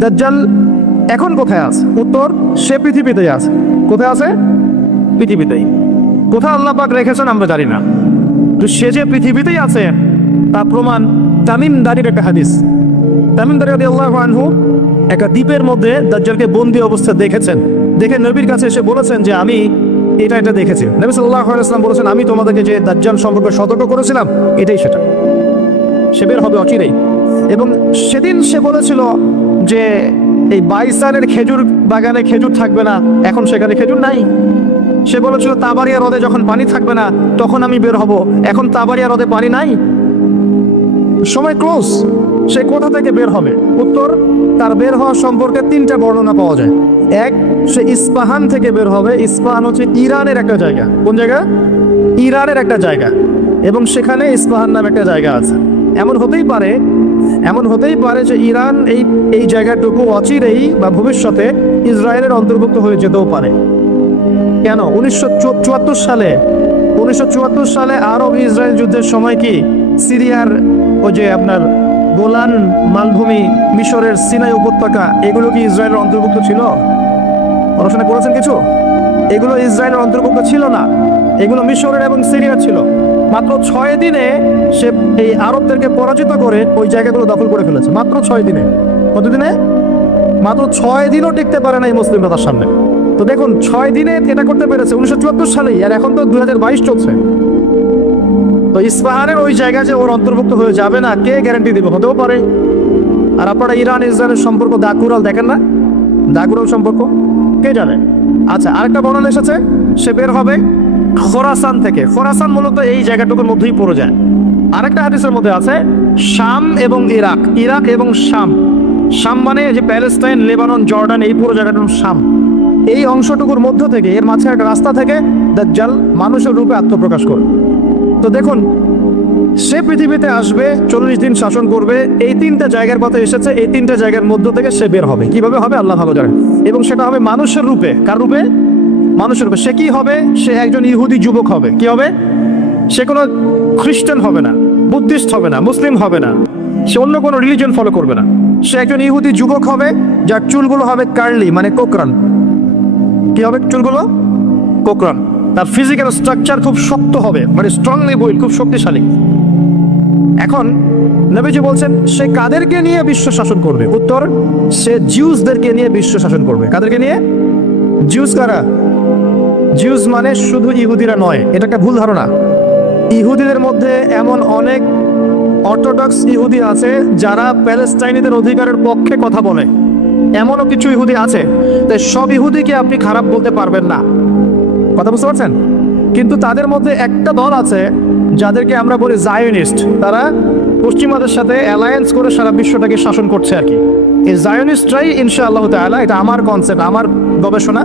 দাজ্জাল এখন কোথায় আছে? উত্তর, সে পৃথিবীতেই আছে। কোথায় আছে? পৃথিবীতেই। কোথায় আল্লাহ পাক রেখেছেন আমরা জানি না, তো সে যে পৃথিবীতেই আছে তার প্রমাণ তামিম দারির একটা হাদিস। তামিম দারি রাদিয়াল্লাহু আনহু একটা দ্বীপের মধ্যে দাজ্জালকে বন্দি অবস্থা দেখেছেন। দেখে নবীর কাছে এসে বলেছেন যে আমি এটা দেখেছি। নবী সাল্লাল্লাহু আলাইহি ওয়াসাল্লাম বলেছেন, আমি তোমাদেরকে যে দাজ্জাল সম্পর্কে সতর্ক করেছিলাম এটাই সেটা, সে বের হবে অচিরেই। এবং সেদিন সে বলেছিল যে এই বাইসানের খেজুর বাগানে খেজুর থাকবে না, এখন সেখানে খেজুর নাই। সে বলেছিল তাবারিয়া হ্রদে যখন পানি থাকবে না তখন আমি বের হব, এখন তাবারিয়া হ্রদে পানি নাই, সময় ক্লোজ। সে কোথা থেকে বের হবে? উত্তর, তার বের হওয়া সম্পর্কে তিনটা বর্ণনা পাওয়া যায়। এক, সে ইস্পাহান থেকে বের হবে। ইস্পাহান হচ্ছে ইরানের একটা জায়গা। কোন জায়গা? ইরানের একটা জায়গা, এবং সেখানে ইস্পাহান নামে একটা জায়গা আছে। এমন হতেই পারে যে ইরান এই জায়গাটুকু অচিরেই বা ভবিষ্যতে ইসরায়েলের অন্তর্ভুক্ত হয়ে যেতেও পারে। কেন? 1974 সালে আরব ইসরায়েল যুদ্ধের সময় কি সিরিয়ার ওই যে আপনার গোলান মালভূমি, মিশরের সিনাই উপত্যকা, এগুলো কি ইসরায়েলের অন্তর্ভুক্ত ছিল? পড়াশোনা করেছেন কিছু? এগুলো ইসরায়েলের অন্তর্ভুক্ত ছিল না, এগুলো মিশরের এবং সিরিয়ার ছিল। মাত্র 6 দিনে সে এই আরবদেরকে পরাজিত করে ওই জায়গাগুলো দখল করে ফেলেছে। মাত্র 6 দিনে। কতদিনে? মাত্র 6 দিনও টিকতে পারে না এই মুসলিমরা তার সামনে। তো দেখুন, 6 দিনে এটা করতে পেরেছে 1974 সালেই, আর এখন তো 2022 চলছে। তো ইস্পাহানের ওই জায়গা যে ওর অন্তর্ভুক্ত হয়ে যাবে না, কে গ্যারান্টি দিবে? হতেও পারে। আর আপনারা ইরান ইসরায়েলের সম্পর্ক দাকুরাল দেখেন না? দাকুরাল সম্পর্ক কে জানে? আচ্ছা, আরেকটা বর্ণনা এসেছে সে বের হবে খোরাসান থেকে। খোরাসান মূলত এই জায়গাটুকুর মধ্যেই পড়ে যায়। আরেকটা হাদিসের মধ্যে আছে শাম এবং ইরাক এবং শাম। শাম মানে যে প্যালেস্টাইন, লেবানন, জর্ডান, এই পুরো জায়গাটার শাম। এই অংশটুকুর মধ্য থেকে, এর মাঝে একটা রাস্তা থেকে দাজ্জাল মানুষের রূপে আত্মপ্রকাশ করে। তো দেখুন, সে পৃথিবীতে আসবে, 40 দিন শাসন করবে। এই 3টা জায়গার কথা এসেছে, এই 3টা জায়গার মধ্য থেকে সে বের হবে। কিভাবে হবে আল্লাহ ভালো জানেন। এবং সেটা হবে মানুষের রূপে। কার রূপে? মানুষের রূপে। সে কি হবে? সে একজন ইহুদি যুবক হবে। কি হবে? সে কোনো খ্রিস্টান হবে না, বুদ্ধিস্ট হবে না, মুসলিম হবে না, সে অন্য কোনো রিলিজন ফলো করবে না। সে একজন ইহুদি যুবক হবে, যার চুলগুলো হবে কার্লি, মানে কোকরান। কি হবে? চুলগুলো কোকরান। তার ফিজিক্যাল স্ট্রাকচার খুব শক্ত হবে, মানে স্ট্রংলি বিল্ড, খুব শক্তিশালী। এখন নবীজি বলছেন সে কাদেরকে নিয়ে বিশ্ব শাসন করবে? উত্তর, সে জিউসদেরকে নিয়ে বিশ্ব শাসন করবে। কাদেরকে নিয়ে? জিউস কারা? জিউস মানে শুধু ইহুদিরা নয়, এটা একটা ভুল ধারণা। ইহুদিদের মধ্যে এমন অনেক অর্থোডক্স ইহুদি আছে যারা প্যালেস্টাইনিদের অধিকারের পক্ষে কথা বলে, এমনও কিছু ইহুদি আছে। তাই সব ইহুদিকে আপনি খারাপ বলতে পারবেন না, কথা বুঝতে পারছেন? কিন্তু তাদের মধ্যে একটা দল আছে যাদেরকে আমরা বলি জায়োনিস্ট। তারা পশ্চিমাদের সাথে অ্যালায়েন্স করে সারা বিশ্বটাকে শাসন করছে আর কি। এই জায়োনিস্টরাই ইনশাআল্লাহ তাআলা, এটা আমার কনসেপ্ট, আমার গবেষণা,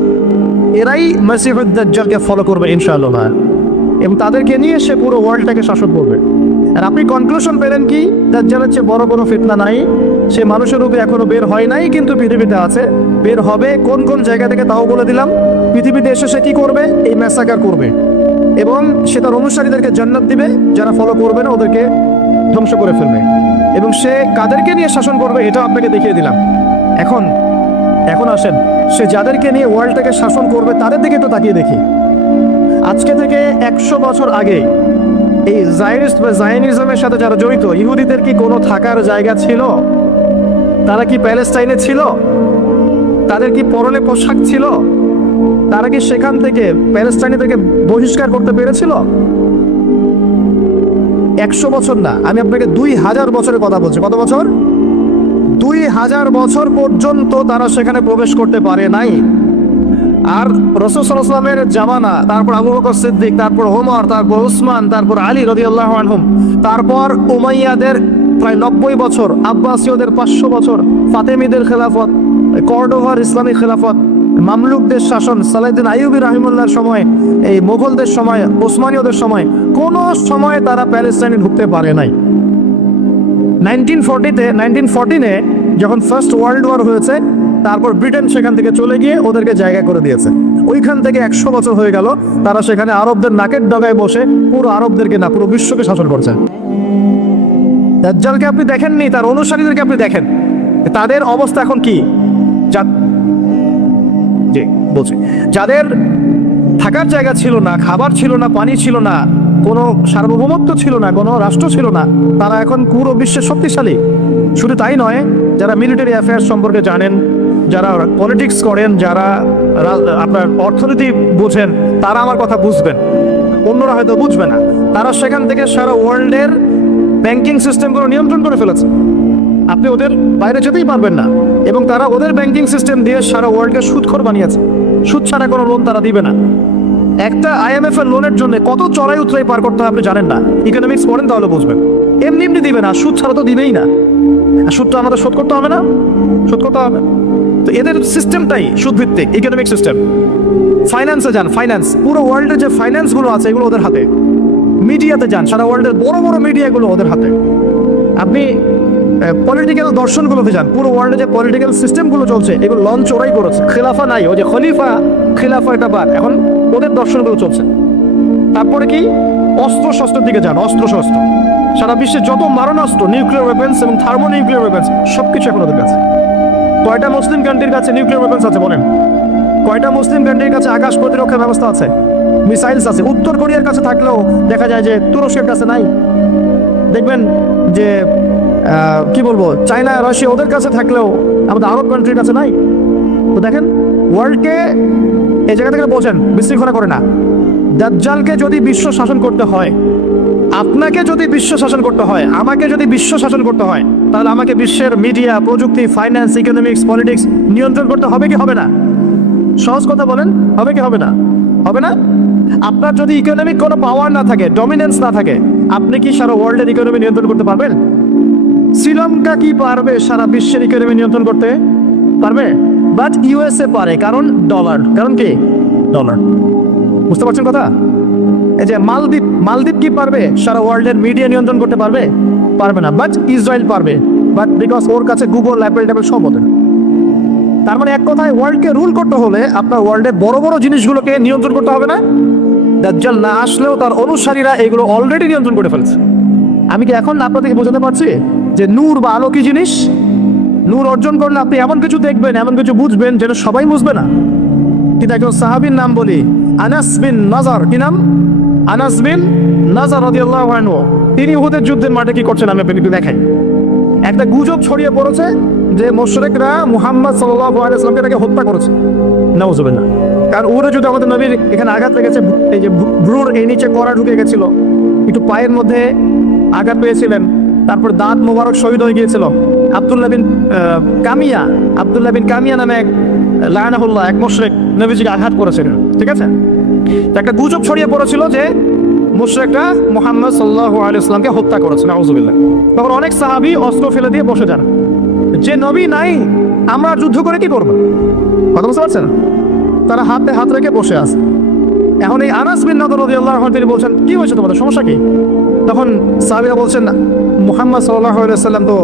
এরাই মসিহুদ দাজ্জালকে ফলো করবে ইনশাআল্লাহ, এবং তাদেরকে নিয়ে সে পুরো ওয়ার্ল্ডটাকে শাসন করবে। আর আপনি কনক্লুশন পেলেন কি? দাজ্জালের চেয়ে বড় কোনো ফিতনা নাই। সে মানুষের রূপে এখনো বের হয় নাই, কিন্তু পৃথিবীতে আছে, বের হবে। কোন কোন জায়গা থেকে তাও বলে দিলাম। পৃথিবীতে এসে সে কি করবে? এই ম্যাসাকার করবে, এবং সে তার অনুসারীদেরকে জান্নাত দিবে, যারা ফলো করবে না ওদেরকে ধ্বংস করে ফেলবে। এবং সে কাদেরকে নিয়ে শাসন করবে এটাও আপনাকে দেখিয়ে দিলাম। এখন আসেন, সে যাদেরকে নিয়ে ওয়ার্ল্ডটাকে শাসন করবে তাদের দিকে একটু তাকিয়ে দেখি। আজকে থেকে 100 বছর আগে এই জায়নিস্ট বা জায়নিজমের সাথে যারা জড়িত, ইহুদিদের কি কোনো থাকার জায়গা ছিল? তারা কি প্যালেস্টাইনে ছিল? তাদের কি পরনে পোশাক ছিল? তারা কি সেখান থেকে প্যালেস্টাইনিদেরকে বহিষ্কার করতে পেরেছিল? 100 বছর না, আমি আপনাকে 2000 বছরের কথা বলছি। কত বছর? 2000 বছর পর্যন্ত তারা সেখানে প্রবেশ করতে পারে নাই। আর রাসূল সাল্লাল্লাহু আলাইহি ওয়াসাল্লামের জামানা, তারপর আবু বকর সিদ্দিক, তারপর ওমর, তারপর উসমান, তারপর আলী রাদিয়াল্লাহু আনহুম, তারপর উমাইয়াদের প্রায় 90 বছর, আব্বাসীয়দের 500 বছর, ফাতেমিদের খেলাফত, কর্ডোভার ইসলামী খেলাফত, মামলুকদের শাসন, সালাহউদ্দিন আইয়ুবী রাহিমাহুল্লাহর সময়, এই মোগলদের সময়, ওসমানীয়দের সময়, কোনো সময় তারা প্যালেস্টাইনে ঢুকতে পারে নাই। 1914-এ যখন ফার্স্ট ওয়ার্ল্ড ওয়ার হয়েছে, তারপর ব্রিটেন সেখান থেকে চলে গিয়ে ওদেরকে জায়গা করে দিয়েছে। ওইখান থেকে 100 বছর হয়ে গেল তারা সেখানে আরবদের নাকের ডগায় বসে পুরো আরবদেরকে না, পুরো বিশ্বকে শাসন করছে। দাজ্জালকে আপনি দেখেননি, তার অনুসারীদেরকে আপনি দেখেন। তাদের অবস্থা এখন কি? জি বলছি, যাদের থাকার জায়গা ছিল না, খাবার ছিল না, পানি ছিল না, কোনো সার্বভৌমত্ব ছিল না, কোনো রাষ্ট্র ছিল না, তারা এখন পুরো বিশ্বের শক্তিশালী। শুধু তাই নয়, যারা মিলিটারি অ্যাফেয়ার্স সম্পর্কে জানেন, যারা পলিটিক্স করেন, যারা আপনার অর্থনীতি বোঝেন, তারা আমার কথা বুঝবেন, অন্যরা হয়তো বুঝবে না। তারা সেখান থেকে সারা ওয়ার্ল্ডের ব্যাংকিং সিস্টেমগুলো নিয়ন্ত্রণ করে ফেলেছে। আপনি ওদের বাইরে যেতেই পারবেন না। এবং তারা ওদের ব্যাংকিং সিস্টেম দিয়ে সারা ওয়ার্ল্ডকে সুদখোর বানিয়েছে। সুদ ছাড়া কোনো লোন তারা দিবে না। একটা IMF এর লোনের জন্য কত চড়াই উতরাই পার করতে হয় আপনি জানেন না। ইকোনমিক্স পড়েন তাহলে বুঝবেন। এমনি এমনি দিবে না, সুদ ছাড়া তো দিবেই না। আর সুদ তো আমাদের শোধ করতে হবে না, শোধ করতে হবে। তো এদের সিস্টেমটাই সুদভিত্তিক ইকোনমিক সিস্টেম। ফাইন্যান্সে যান, ফাইন্যান্স, পুরো ওয়ার্ল্ডের যে ফাইন্যান্সগুলো আছে এগুলো ওদের হাতে। মিডিয়াতে যান, সারা ওয়ার্ল্ডের বড় বড় মিডিয়াগুলো ওদের হাতে। আপনি পলিটিক্যাল দর্শনগুলোতে যান, পুরো ওয়ার্ল্ডে যে পলিটিক্যাল সিস্টেমগুলো চলছে এগুলো লঞ্চ ওরাই করেছে। খেলাফা নাই, ওই যে খলিফা খিলাফা এটা বাদ, এখন ওদের দর্শনগুলো চলছে। তারপরে কি, অস্ত্র শস্ত্রের দিকে যান, অস্ত্র শস্ত্র, সারা বিশ্বে যত মারণাস্ত্র, নিউক্লিয়ার ওয়েপেন্স এবং থার্মো নিউক্লিয়ার ওয়েপেন্স সবকিছু এখন ওদের কাছে। কয়টা মুসলিম কান্ট্রির কাছে নিউক্লিয়ার ওয়েপেন্স আছে বলেন? কয়টা মুসলিম কান্ট্রির কাছে আকাশ প্রতিরক্ষা ব্যবস্থা আছে, মিসাইলস আছে? উত্তর কোরিয়ার কাছে থাকলেও দেখা যায় যে তুরস্কের কাছে নাই। দেখবেন যে কি বলবো, চায়না রাশিয়া ওদের কাছে থাকলেও আমাদের আরব কান্ট্রির কাছে নাই। তো দেখেন, ওয়ার্ল্ডকে এই জায়গা থেকে বোঝেন, বিশৃঙ্খলা করে না। দাজ্জালকে যদি বিশ্ব শাসন করতে হয়, আপনাকে যদি বিশ্ব শাসন করতে হয়, আমাকে যদি বিশ্ব শাসন করতে হয়, তাহলে আমাকে বিশ্বের মিডিয়া, প্রযুক্তি, ফাইন্যান্স, ইকোনমিক্স, পলিটিক্স নিয়ন্ত্রণ করতে হবে কি হবে না? সহজ কথা বলেন, হবে কি হবে না? হবে না। আপনার যদি ইকোনমিক কোনো পাওয়ার না থাকে, ডমিনেন্স না থাকে, আপনি কি সারা ওয়ার্ল্ডের ইকোনমি নিয়ন্ত্রণ করতে পারবেন? শ্রীলঙ্কা কি পারবে সারা বিশ্বের ইকোনমি নিয়ন্ত্রণ করতে? পারবে? বাট USA পারে, কারণ ডলার। কারণ কি? ডলার। বুঝতে পারছেন কথা? এই যে মালদ্বীপ কি পারবে সারা ওয়ার্ল্ডের মিডিয়া নিয়ন্ত্রণ করতে? পারবে? পারবে না। বাট ইসরায়েল পারবে, বাট বিকজ ওর কাছে গুগল, অ্যাপেল ট্যাপেল সব ওদের। তার মানে এক কথায়, ওয়ার্ল্ডকে রুল করতে হলে আপনার ওয়ার্ল্ডের বড় বড় জিনিসগুলোকে নিয়ন্ত্রণ করতে হবে না? দাজ্জাল না আসলেও তার অনুসারীরা এগুলো অলরেডি নিয়ন্ত্রণ করে ফেলছে। আমি কি এখন আপনাদেরকে বোঝাতে পারছি যে নূর বা আলো কি জিনিস? নূর অর্জন করলে আপনি এমন কিছু দেখবেন, এমন কিছু বুঝবেন যেটা সবাই বুঝবে না। কিন্তু একজন সাহাবীর নাম বলি, আনাস বিন নাজার। কি নাম? আনাস বিন নাজার রাদিয়াল্লাহু আনহু। তিনি উহুদের যুদ্ধের মাঠে কি করছেন আমি আপনাকে একটু দেখাই। একটা গুজব ছড়িয়ে পড়েছে যে মুশরিকরা মুহাম্মদ সাল্লাল্লাহু আলাইহি ওয়াসাল্লামকে তাকে হত্যা করেছে। নাউজুবিল্লাহ। কারণ উহুদের যুদ্ধে আমাদের নবীর এখানে আঘাত লেগেছে, এই যে ভ্রুর এই নিচে কড়া ঢুকে গেছিল, একটু পায়ের মধ্যে আঘাত পেয়েছিলেন, তারপর দাঁত মোবারক শহীদ হয়ে গিয়েছিল। আব্দুল্লাহ বিন কামিয়া নামে এক লায়নাহুল্লাহ, এক মুশরিক নবীজিকে আঘাত করেছিলেন। ঠিক আছে, তো একটা গুজব ছড়িয়ে পড়েছিল যে মুশরিকরা মুহাম্মদ সাল্লাল্লাহু আলাইহি ওয়াসাল্লামকে হত্যা করেছে। নাউজুবিল্লাহ। তখন অনেক সাহাবী অস্ত্র ফেলে দিয়ে বসে যান, যে নবী নাই, আমরা যুদ্ধ করে কি করব? কথা বুঝতে পারছেন? তারা হাতে হাত রেখে বসে আছে। এখন এই আনাস বিন নাদর রাদিয়াল্লাহু আনহু তিনি বলছেন, কি হয়েছে তোমাদের, সমস্যা কি? তখন সাহাবীরা বলছেন, মুহাম্মদ সাল্লাল্লাহু আলাইহি ওয়াসাল্লাম তো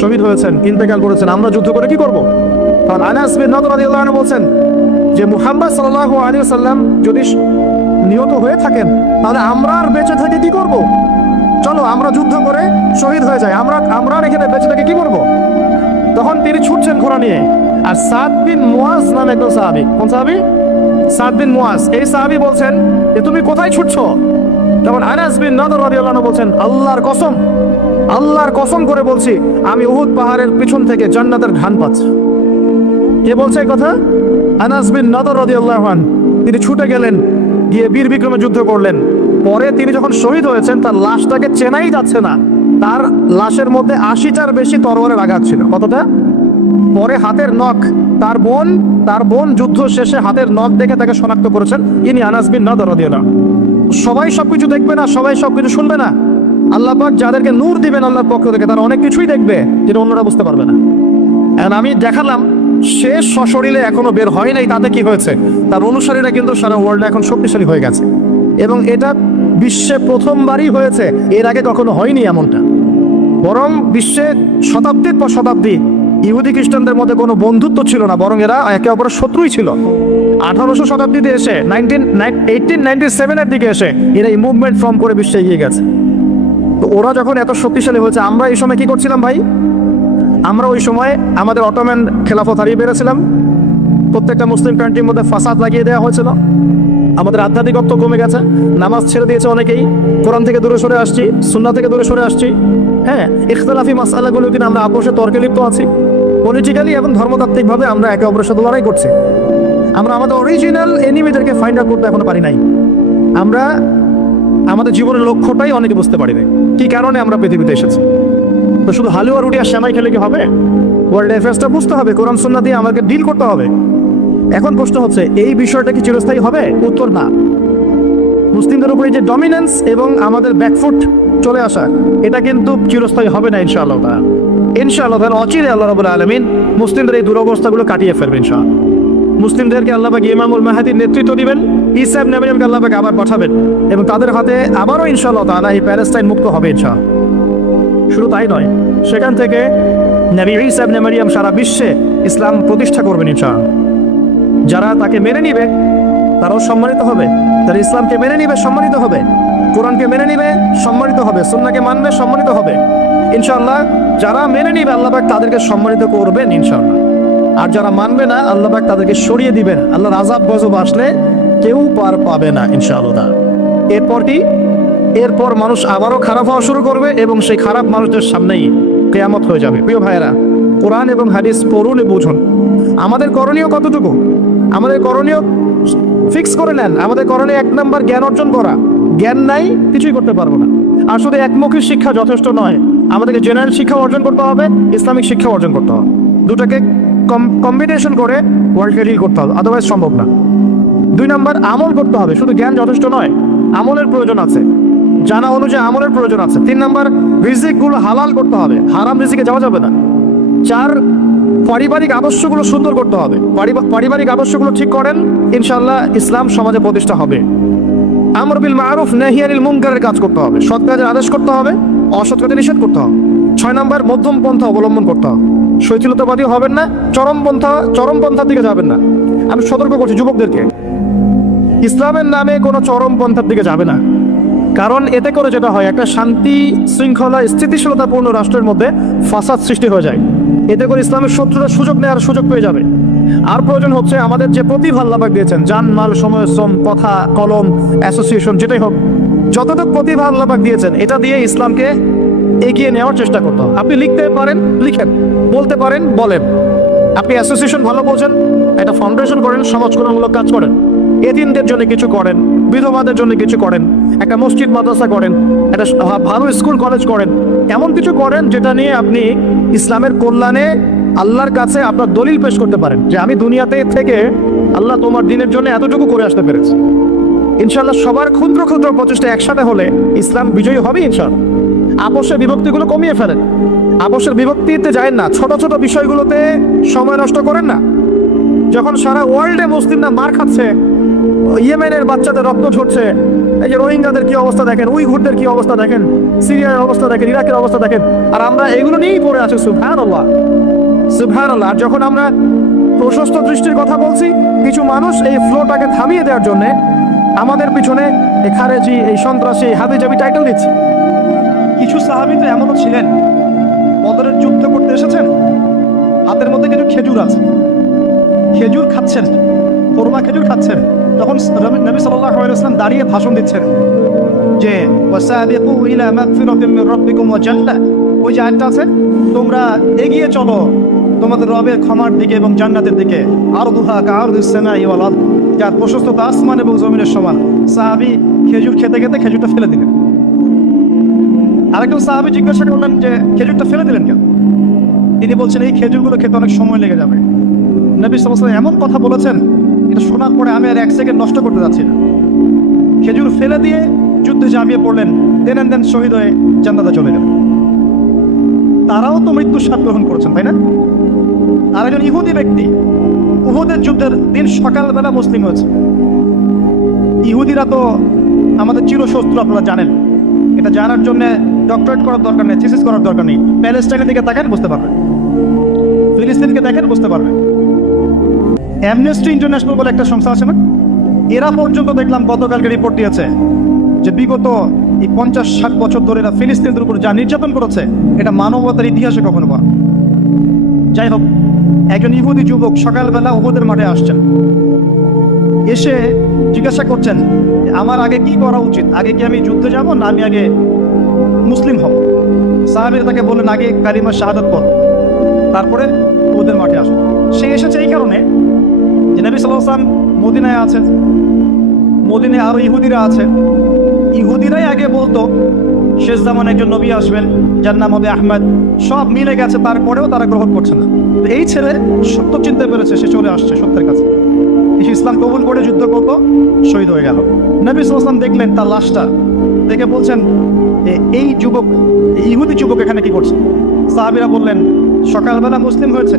শহীদ হয়েছেন, ইন্তেকাল করেছেন, আমরা যুদ্ধ করে কি করব? তখন আনাস বিন নাদর রাদিয়াল্লাহু আনহু বলছেন যে মুহাম্মদ সাল্লাল্লাহু আলাইহি ওয়াসাল্লাম যদি নিহত হয়ে থাকেন, তাহলে আমরা আর বেঁচে থেকে কি করব? চলো আমরা যুদ্ধ করে শহীদ হয়ে যাই, আমরা এখানে বেঁচে থেকে কি করব? তখন তিনি ছুটছেন ঘোড়া নিয়ে। আর সাদ বিন মুয়াজ নামে একজন সাহাবী। কোন সাহাবী? সাদ বিন মুয়াজ। এই সাহাবী বলছেন যে তুমি কোথায় ছুটছো? তখন আনাস বিন নাদর রাদিয়াল্লাহু আনহু বলছেন, আল্লাহর কসম করে বলছি, আমি উহুদ পাহাড়ের পিছন থেকে জান্নাতের ঘ্রাণ পাচ্ছি। কে বলছে এই কথা? আনাস বিন নাদর রাদিয়াল্লাহু আনহু। তিনি ছুটে গেলেন, গিয়ে বীর বিক্রমে যুদ্ধ করলেন। পরে তিনি যখন শহীদ হয়েছেন, তার লাশটাকে চেনাই যাচ্ছে না। তার লাশের মধ্যে 80টার বেশি তরবারের আঘাত ছিল। কতটা? পরে হাতের নখ, তার বোন যুদ্ধ শেষে হাতের নখ দেখে তাকে শনাক্ত করেছেন, ইনি আনাস বিন নাদর রাদিয়াল্লাহু আনহু। সবাই সবকিছু দেখবে না, সবাই সবকিছু শুনবে না। আল্লাহ পাক যাদেরকে নূর দিবেন আল্লাহর পক্ষ থেকে, তারা অনেক কিছুই দেখবে যেটা অন্যরা বুঝতে পারবে না। এখন আমি দেখালাম, সে সশরীরে এখনো বের হয় নাই, তাতে কি হয়েছে? তার অনুসারীরা কিন্তু সারা ওয়ার্ল্ডে এখন শক্তিশালী হয়ে গেছে। এবং এটা বিশ্বে প্রথমবারই হয়েছে, এর আগে কখনো হয়নি এমনটা। বরং বিশ্বে শতাব্দীর পর শতাব্দী ইহুদি খ্রিস্টানদের মধ্যে কোনো বন্ধুত্ব ছিল না, বরং এরা একে অপরের শত্রুই ছিল। 1800 শতাব্দীতে এসে 1897-এর দিকে এসে এরা এই মুভমেন্ট ফর্ম করে বিশ্বে এগিয়ে গেছে। তো ওরা যখন এত শক্তিশালী হয়েছে, আমরা এই সময় কি করছিলাম ভাই? আমরা ওই সময় আমাদের অটোম্যান খেলাফত হারিয়ে বেড়েছিলাম, প্রত্যেকটা মুসলিম কান্ট্রির মধ্যে ফাসাদ লাগিয়ে দেওয়া হয়েছিল, আমাদের আধ্যাত্মিকত্ব কমে গেছে, নামাজ ছেড়ে দিয়েছে অনেকেই, কোরআন থেকে দূরে সরে আসছি, সুন্নাহ থেকে দূরে সরে আসছি। হ্যাঁ, ইখতিলাফি মাসআলাগুলো কিনা আমরা আপোষে তর্কে লিপ্ত আছি, পলিটিক্যালি এবং ধর্মতাত্ত্বিকভাবে আমরা একে অপরের সাথে লড়াই করছি। আমরা আমাদের অরিজিনাল এনিমিদেরকে ফাইন্ড আউট করতে এখনো পারি নাই। আমরা আমাদের জীবনের লক্ষ্যটাই অনেকে বুঝতে পারি নাই, কি কারণে আমরা পৃথিবীতে এসেছি। তো শুধু হালুয়া রুটি আর শ্যামাই খেলে কি হবে? ওয়ার্ল্ড অ্যাফেয়ার্সটা বুঝতে হবে, কোরআন সুন্নাহ দিয়ে আমাকে ডিল করতে হবে। এখন প্রশ্ন হচ্ছে, এই বিষয়টা কি চিরস্থায়ী হবে? উত্তর না। মুসলিমদের উপরে যে ডমিনেন্স এবং আমাদের ব্যাকফুট চলে আসা, এটা কিন্তু চিরস্থায়ী হবে না ইনশাআল্লাহ তাআলা। ইনশাআল্লাহ তাআলা অচিরে আল্লাহ রাব্বুল আলামিন মুসলিমদের এই দুরবস্থাগুলো কাটিয়ে ফেলবেন ইনশাআল্লাহ। মুসলিমদেরকে আল্লাহ পাক ইমামুল মাহদীর নেতৃত্ব দিবেন, ঈসা ইবনে মারইয়ামকে আল্লাহ পাক আবার পাঠাবেন এবং তাদের হাতে আবারও ইনশাআল্লাহ তাআলা এই প্যালেস্টাইন মুক্ত হবে ইনশাআল্লাহ। শুধু তাই নয়, সেখান থেকে নবী ঈসা ইবনে মারইয়াম সারা বিশ্বে ইসলাম প্রতিষ্ঠা করবেন ইনশাআল্লাহ। যারা তাকে মেনে নিবে তারাও সম্মানিত হবে, যারা ইসলামকে মেনে নিবে সম্মানিত হবে, কোরআনকে মেনে নিবে সম্মানিত হবে, সুন্নাহকে মানবে সম্মানিত হবে ইনশাআল্লাহ। যারা মেনে নিবে আল্লাহ পাক তাদেরকে সম্মানিত করবেন ইনশাআল্লাহ, আর যারা মানবে না আল্লাহ পাক তাদেরকে সরিয়ে দিবেন। আল্লাহর আযাব গজব আসলে কেউ পার পাবে না ইনশাআল্লাহ। এরপর কি? এরপর মানুষ আবারও খারাপ হওয়া শুরু করবে এবং সেই খারাপ মানুষদের সামনেই কিয়ামত হয়ে যাবে। প্রিয় ভাইয়েরা, কোরআন এবং হাদিস পড়ুন, বুঝুন। আমাদের করণীয় কতটুকু? আমাদের করণীয় ফিক্স করে নেন। আমাদের করণীয় 1 নম্বর জ্ঞান অর্জন করা। জ্ঞান নাই, কিছুই করতে পারবো না। আর শুধু একমুখী শিক্ষা যথেষ্ট নয়, আমাদেরকে জেনারেল শিক্ষা অর্জন করতে হবে, ইসলামিক শিক্ষা অর্জন করতে হবে। দুটাকে কম্বিনেশন করে ওয়ার্ল্ডকে ডিল করতে হবে, আদারওয়াইজ সম্ভব না। 2 নম্বর আমল করতে হবে, শুধু জ্ঞান যথেষ্ট নয়, আমলের প্রয়োজন আছে, জানা অনুযায়ী আমলের প্রয়োজন আছে। 3 নম্বর রিজিকগুলো হালাল করতে হবে, হারাম রিজিকে যাওয়া যাবে না। 4 পারিবারিক আদর্শগুলো সুন্দর করতে হবে। পারিবারিক আদর্শগুলো ঠিক করেন, ইনশাআল্লাহ ইসলাম সমাজে প্রতিষ্ঠা হবে। আমর বিল মারুফ নাহি আনিল মুনকারের কাজ করতে হবে, সৎ কাজের আদেশ করতে হবে, অসৎ কাজে নিষেধ করতে হবে। 6 নম্বর মধ্যম পন্থা অবলম্বন করতে হবে, শৈথিলতাবাদী হবেন না, চরমপন্থার দিকে যাবেন না। আমি সতর্ক করছি যুবকদেরকে, ইসলামের নামে কোনো চরমপন্থার দিকে যাবে না। কারণ এতে করে যেটা হয়, একটা শান্তি শৃঙ্খলা স্থিতিশীলতাপূর্ণ রাষ্ট্রের মধ্যে ফাসাদ সৃষ্টি হয়ে যায়। এতে করে ইসলামের শত্রুরা সুযোগ নেওয়ার সুযোগ পেয়ে যাবে। আর প্রয়োজন হচ্ছে আমাদের যে প্রতিভা আল্লাহ পাক দিয়েছেন, জান মাল সময় শ্রম কথা কলম অ্যাসোসিয়েশন যেটাই হোক, যতটুকু প্রতিভা আল্লাহ পাক দিয়েছেন এটা দিয়ে ইসলামকে এগিয়ে নেওয়ার চেষ্টা করতে হবে। আপনি লিখতে পারেন লিখেন, বলতে পারেন বলেন, আপনি অ্যাসোসিয়েশন ভালো বোঝেন, একটা ফাউন্ডেশন করেন, সমাজ কল্যাণমূলক কাজ করেন, এতিমদের জন্য কিছু করেন, বিধবাদের জন্য কিছু করেন, একটা মসজিদ মাদ্রাসা করেন, একটা ভালো স্কুল কলেজ করেন, এমন কিছু করেন যেটা নিয়ে আপনি ইসলামের কল্যাণে আল্লাহর কাছে আপনার দলিল পেশ করতে পারেন যে আমি দুনিয়াতে থেকে আল্লাহ তোমার দিনের জন্য এতটুকু করে আসতে পেরেছি। ইনশাআল্লাহ সবার ক্ষুদ্র ক্ষুদ্র প্রচেষ্টা একসাথে হলে ইসলাম বিজয়ী হবে ইনশাআল্লাহ। আপোষের বিভক্তিগুলো কমিয়ে ফেলেন, আপোষের বিভক্তিতে যায় না, ছোট ছোট বিষয়গুলোতে সময় নষ্ট করেন না। যখন সারা ওয়ার্ল্ডে মুসলিমরা মার খাচ্ছে, ইয়েমেনের বাচ্চাদের রক্ত ঝরছে, এই যে রোহিঙ্গাদের কি অবস্থা দেখেন, উইঘুরদের কি অবস্থা দেখেন, সিরিয়ার অবস্থা দেখেন, ইরাকের অবস্থা দেখেন, আর আমরা এগুলো নিয়েই পড়ে আছি। সুবহানাল্লাহ সুবহানাল্লাহ। আর যখন আমরা প্রশস্ত দৃষ্টির কথা বলছি, কিছু মানুষ এই ফ্লোটাকে থামিয়ে দেওয়ার জন্য আমাদের পিছনে এই খারেজি, এই সন্ত্রাসী, এই হাবিজাবি টাইটেল দিচ্ছি। কিছু সাহাবী তো এমনও ছিলেন, বদরের যুদ্ধ করতে এসেছেন, হাতের মধ্যে কিছু খেজুর আছে, খেজুর খাচ্ছেন, কোরমা খেজুর খাচ্ছেন। তখন নবী সাল্লাল্লাহু আলাইহি ওয়াসাল্লাম দাঁড়িয়ে ভাষণ দিচ্ছেন যে ওয়াসাবিকু ইলা মাগফিরাতিন মির রাব্বিকুম ওয়া জান্নাহ, ওই যে আয়াতটা আছে, তোমরা এগিয়ে চলো তোমাদের রবের ক্ষমার দিকে এবং জান্নাতের দিকে। আরদুহা কাআরদিস সামাই ওয়াল আরদ, যার প্রশস্ততা আসমান এবং জমিনের সমান। সাহাবী খেজুর খেতে খেতে খেজুরটা ফেলে দিলেন। আরেকজন সাহাবী জিজ্ঞাসা করলেন যে খেজুরটা ফেলে দিলেন কেন? তিনি বলছেন এই খেজুরগুলো খেতে অনেক সময় লেগে যাবে। নবী সাল্লাল্লাহু আলাইহি ওয়াসাল্লাম এমন কথা বলেছেন, এটা শোনার পরে আমি আর 1 সেকেন্ড নষ্ট করতে যাচ্ছি না। খেজুর ফেলে দিয়ে যুদ্ধে ঝাঁপিয়ে পড়লেন, দেন শহীদ হয়ে জান্নাতে চলে গেলেন। তারাও তো মৃত্যুর স্বাদ গ্রহণ করেছেন, তাই না? আর একজন ইহুদি ব্যক্তি উহুদের যুদ্ধের দিন সকালবেলা মুসলিম হয়েছে। ইহুদিরা তো আমাদের চিরশত্রু, আপনারা জানেন। এটা জানার জন্য ডক্টরেট করার দরকার নেই, থিসিস করার দরকার নেই। প্যালেস্টাইনের দিকে দেখেন বুঝতে পারবেন, ফিলিস্তিনকে দেখেন বুঝতে পারবেন। অ্যামনেস্টি ইন্টারন্যাশনাল বলে একটা সংস্থা আছে না, এরা পর্যন্ত দেখলাম গতকালকে রিপোর্ট দিয়েছে যে বিগত এই 50-60 বছর ধরে এরা ফিলিস্তিনদের উপর যা নির্যাতন করেছে, এটা মানবতার ইতিহাসে কখনো যাই হোক, একজন ইহুদি যুবক সকালবেলা উহুদের মাঠে আসছেন, এসে জিজ্ঞাসা করছেন আমার আগে কি করা উচিত, আগে কি আমি যুদ্ধে যাব না আমি আগে মুসলিম হব? সাহাবীরা তাকে বললেন আগে কালিমা শাহাদাত পড়, তারপরে উহুদের মাঠে আসো। সে এসেছে এই কারণে যে নবী সাল্লাল্লাহু আলাইহি ওয়াসাল্লাম মদিনায় আছেন, মদিনায় আরো ইহুদিরা আছে, ইহুদিরাই আগে বলতো শেষ জামানে একজন নবী আসবেন, যার নাম হবে আহমদ, সব মিলে গেছে, তারপরেও তারা গ্রহণ করছে না। তো এই ছেলে সত্য চিনতে পেরেছে, সে চলে আসছে সত্যের কাছে, এসে ইসলাম কবুল করে যুদ্ধ করলো, শহীদ হয়ে গেল। নবী সাল্লাল্লাহু আলাইহি ওয়াসাল্লাম দেখলেন তার লাশটা, দেখে বলছেন এই যুবক, ইহুদি যুবক এখানে কি করছে? সাহাবীরা বললেন সকালবেলা মুসলিম হয়েছে,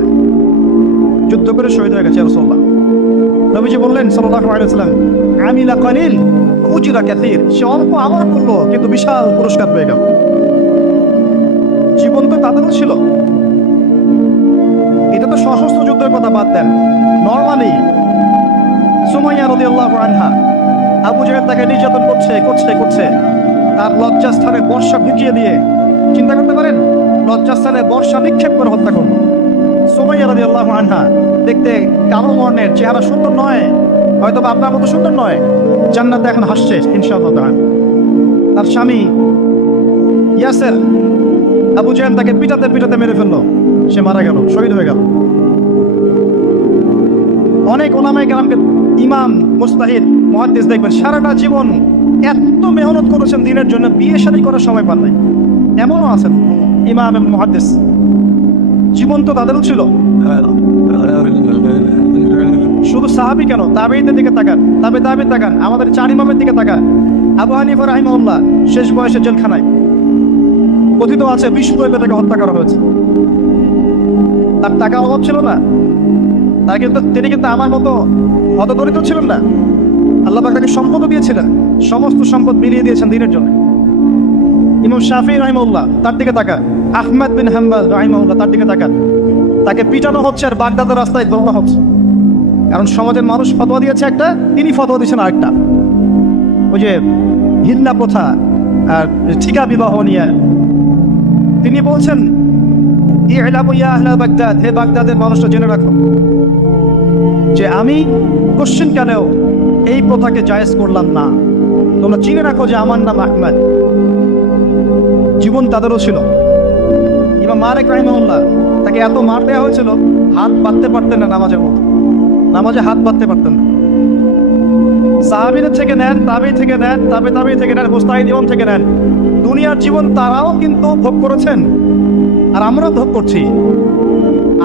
যুদ্ধ করে শহীদ হয়ে গেছে ইয়া রাসূলুল্লাহ। নবীজি বললেন সাল্লাল্লাহু আলাইহি ওয়াসাল্লাম আমিলা কালিল উজরা কাসীর, সে অল্প আমল করলো কিন্তু বিশাল পুরস্কার পেয়ে গেল। জীবন তো তাদেরও ছিল। এটা তো সশস্ত্র যুদ্ধের কথা বাদ দেন, নরমালি সুমাইয়া রাদিয়াল্লাহু আনহা, আবু জাহেল তাকে নির্যাতন করছে, তার লজ্জাস্থানে বর্ষা ঢুকিয়ে দিয়ে, চিন্তা করতে পারেন, লজ্জাস্থানে বর্ষা নিক্ষেপ করে হত্যা করল। সুমাইয়া রাদিয়াল্লাহু আনহা দেখতে কালো বর্ণের, চেহারা সুন্দর নয়, হয়তো আপনার মতো সুন্দর নয়, জান্নাতে এখন হাসছে ইনশাআল্লাহ তাআলা। তার স্বামী ইয়াসের, আবু জাহেল তাকে পিটাতে মেরে ফেললো, সে মারা গেল, শহীদ হয়ে গেল। অনেক ওলামায়ে কেরামকে, ইমাম, মুজতাহিদ, মুহাদ্দিস দেখবেন সারাটা জীবন এত মেহনত করেছেন দিনের জন্য, বিয়ে শাদী করার সময় পান নাই, এমনও আছেন ইমাম এবং মুহাদ্দিস। জীবন তো তাদেরও ছিল। শুধু সাহাবী কেন, তাবেঈদের দিকে তাকান, তাবেঈন তাকান, আমাদের চার ইমামের দিকে তাকান। আবু হানিফা রাহিমাহুল্লাহ শেষ বয়সে জেলখানায়, কথিত আছে বিষ প্রয়োগে তাকে হত্যা করা হয়েছে। তার টাকার অভাব ছিল না, তিনি কিন্তু আমার মতো হতদরিদ্র ছিলেন না। আল্লাহ পাক তাকে সম্পদও দিয়েছিলেন, সমস্ত সম্পদ মিলিয়ে দিয়েছেন দিনের জন্য। ইমাম শাফিঈ রাহিমাহুল্লাহ, তার দিকে তাকান। আহমদ বিন হাম্বল রাহিমাহুল্লাহ, তার দিকে তাকান। তাকে পিটানো হচ্ছে আর বাগদাদের রাস্তায় দৌড়ানো হচ্ছে, কারণ সমাজের মানুষ ফতোয়া দিয়েছে একটা, তিনি ফতোয়া দিয়েছেন আরেকটা। ওই যে হিন্না প্রথা আর ঠিকা বিবাহ নিয়ে তিনি বলছেন ই'লামু ইয়া আহলা বাগদাদ, হে বাগদাদের মানুষরা জেনে রাখো যে আমি কোশ্চেন কালেও এই প্রথাকে জায়েজ করলাম না। তোমরা চিনে রাখো যে আমার নাম আহমদ। জীবন তাদেরও ছিল। ইমাম মালিক রাহিমাহুল্লাহ, তাকে এত মার দেওয়া হয়েছিল, হাত বাঁধতে পারতেন না নামাজের মতো, নামাজে হাত বাঁধতে পারতেন না। সাহাবীদের থেকে নেন, তাবেঈ থেকে নেন, তাবেঈ থেকে নেন, মুজতাহিদ ইমাম থেকে নেন, দুনিয়ার জীবন তারাও কিন্তু ভোগ করেছেন আর আমরাও ভোগ করছি।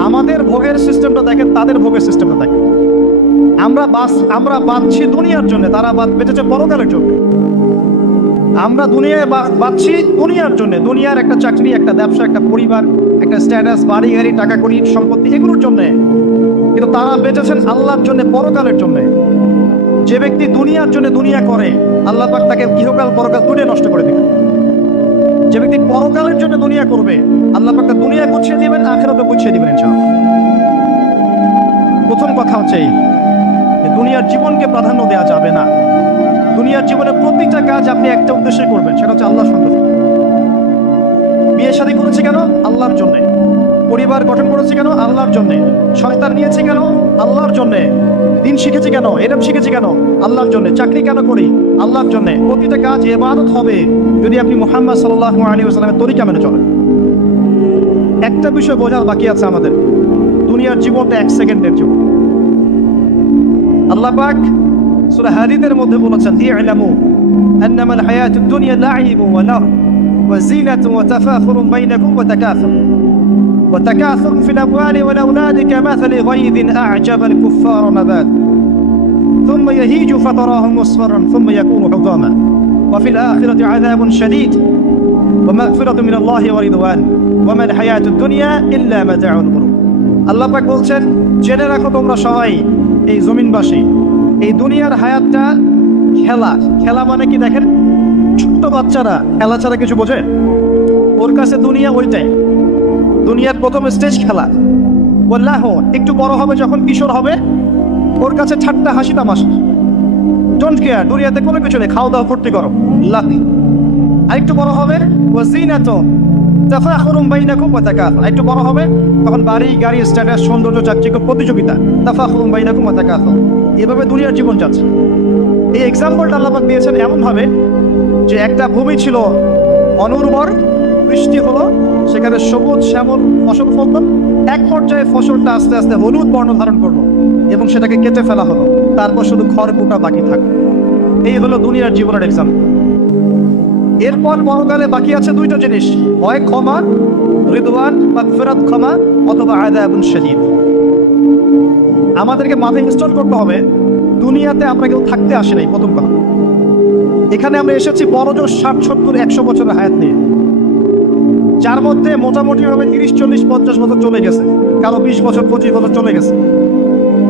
আমাদের ভোগের সিস্টেমটা দেখেন, তাদের ভোগের সিস্টেমটা দেখেন। আমরা বাঁচছি দুনিয়ার জন্য, তারা বেঁচেছে পরকালের জন্য। আমরা দুনিয়ায় বাঁচছি দুনিয়ার জন্য, দুনিয়ার একটা চাকরি, একটা ব্যবসা, একটা পরিবার, একটা স্ট্যাটাস, বাড়ি গাড়ি, টাকা কড়ি, সম্পত্তি, এগুলোর জন্য। কিন্তু তারা বেঁচেছেন আল্লাহর জন্য, পরকালের জন্য। যে ব্যক্তি দুনিয়ার জন্য দুনিয়া করে, আল্লাহ পাক তাকে ইহকাল পরকাল দুনিয়া নষ্ট করে দিবেন। যে ব্যক্তি পরকালের জন্য দুনিয়া করবে, আল্লাহ পাক তাকে দুনিয়া গুছিয়ে দিবেন, আখিরাতে গুছিয়ে দিবেন ইনশাআল্লাহ। প্রথম কথা হচ্ছে এই, দুনিয়ার জীবনকে প্রাধান্য দেওয়া যাবে না। দুনিয়ার জীবনে প্রত্যেকটা কাজ আপনি একটা উদ্দেশ্যে করবেন, সেটা হচ্ছে আল্লাহ সন্তুষ্ট। বিয়ে শাদী করেছে কেন? আল্লাহর জন্যে। পরিবার গঠন করেছে কেন? আল্লাহর জন্যে। সন্তান নিয়েছে কেন? আল্লাহর জন্যে। দিন শিখেছি কেন? এরম শিখেছি কেন? আল্লাহর জন্যে। চাকরি কেন করি? আল্লাহর জন্যে। প্রতিটা কাজ ইবাদত হবে যদি আপনি মুহাম্মদ সাল্লাল্লাহু আলাইহি ওয়াসাল্লামের তরিকা মেনে চলেন। একটা বিষয় বোঝার বাকি আছে আমাদের, দুনিয়ার জীবনটা 1 সেকেন্ডের জীবন। আল্লাহ পাক সূরা হাদীদের মধ্যে বলেছেন, ই'লামু আন্নামাল হায়াতুদ দুনিয়া লা'iবun ওয়া লাহু ওয়া জিনাতুন ওয়া তাফাখুরুন বাইনাকুম ওয়া তাকাসুরun ফিল আমওয়ালি ওয়াল আওলাদি কামাসালি গায়যিন আ'জাবাল কুফফারা নাবাত থুম্মা ইয়াহিজু ফাতারাহু মুসফাররান থুম্মা ইয়াকুনু হুতামা ওয়া ফিল আখিরাতি আযাবুন শাদীদ ওয়া মাগফিরাতুন মিনাল্লাহি ওয়া রিদওয়ান ওয়া মাল হায়াতুদ দুনিয়া ইল্লা মাতাউল গুরুর। আল্লাহ পাক বলছেন, জেনে রাখো তোমরা সবাই, এই জমিনবাসী, এই দুনিয়ার হায়াতটা খেলা। খেলা মানে কি দেখেন, ছোট্ট বাচ্চারা খেলা ছাড়া কিছু বোঝে? ওর কাছে দুনিয়া ওইটাই। দুনিয়ার প্রথম স্টেজ খেলা। বললাহ একটু বড় হবে, যখন কিশোর হবে, ওর কাছে ঠাট্টা হাসি তামাশা, ডোন্ট কেয়ার, দুনিয়াতে কোনো কিছু নেই, খাওয়া দাওয়া ফুর্তি করো, লাভ। আর একটু বড় হবে, ও জিনাত, তাফাখুরুম বাইনাকুম ওয়া তাকাসুর। একটু বড় হবে তখন বাড়ি গাড়ি স্ট্যাটাস সৌন্দর্য চাকচিক্য প্রতিযোগিতা। তাফাখুরুম বাইনাকুম ওয়া তাকাসুর। এভাবে দুনিয়ার জীবন যাচ্ছে। এই এক্সাম্পলটা আল্লাহ পাক দিয়েছেন এমন ভাবে যে একটা ভূমি ছিল অনুর্বর, বৃষ্টি হলো, সেখানে সবুজ শ্যামল ফসল ফলতো, এক পর্যায়ে ফসলটা আস্তে আস্তে হলুদ বর্ণ ধারণ করলো এবং সেটাকে কেটে ফেলা হলো, তারপর শুধু খড়কুটা বাকি থাকলো। এই হলো দুনিয়ার জীবনের এক্সাম্পল। এরপর পরকালে বাকি আছে দুইটা জিনিস, হয় ক্ষমা, রিদওয়ান মাগফিরাত ক্ষমা, অথবা আযাবুন শাদীদ। আমাদেরকে মাথায় ইনস্টল করতে হবে দুনিয়াতে আমরা কেউ থাকতে আসি নাই। প্রথম কথা, এখানে আমরা এসেছি বড় জোর 60, 70, 100 বছরের হায়াত নিয়ে, যার মধ্যে মোটামুটি ভাবে 30, 40, 50 বছর চলে গেছে, কারো 20 বছর 25 বছর চলে গেছে,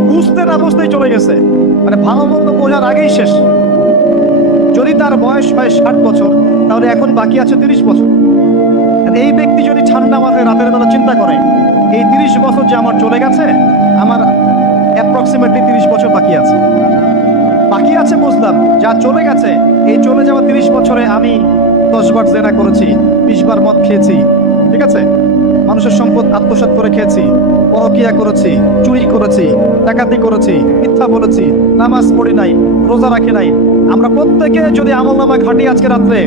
বুঝতে না বুঝতেই চলে গেছে, মানে ভালো মন্দ বোঝার আগেই শেষ। যদি তার বয়স হয় 60 বছর, তাহলে এখন বাকি আছে 30 বছর। এই ব্যক্তি যদি ঠান্ডা মাথায় রাতের বেলা চিন্তা করে এই 30 বছর যে আমার চলে গেছে, আমার অ্যাপ্রক্সিমেটলি 30 বছর বাকি আছে। বাকি আছে বুঝলাম, যা চলে গেছে, এই চলে যাওয়া 30 বছরে আমি 10 বার জেনা করেছি, 20 বার মদ খেয়েছি, ঠিক আছে, মানুষের সম্পদ আত্মসাৎ করে খেয়েছি, পরকিয়া করেছি, চুরি করেছি, ডাকাতি করেছি, মিথ্যা বলেছি, নামাজ পড়ি নাই, রোজা রাখি নাই। আমরা প্রত্যেকে যদি আমল নামা ঘাটি আজকে রাত্রে,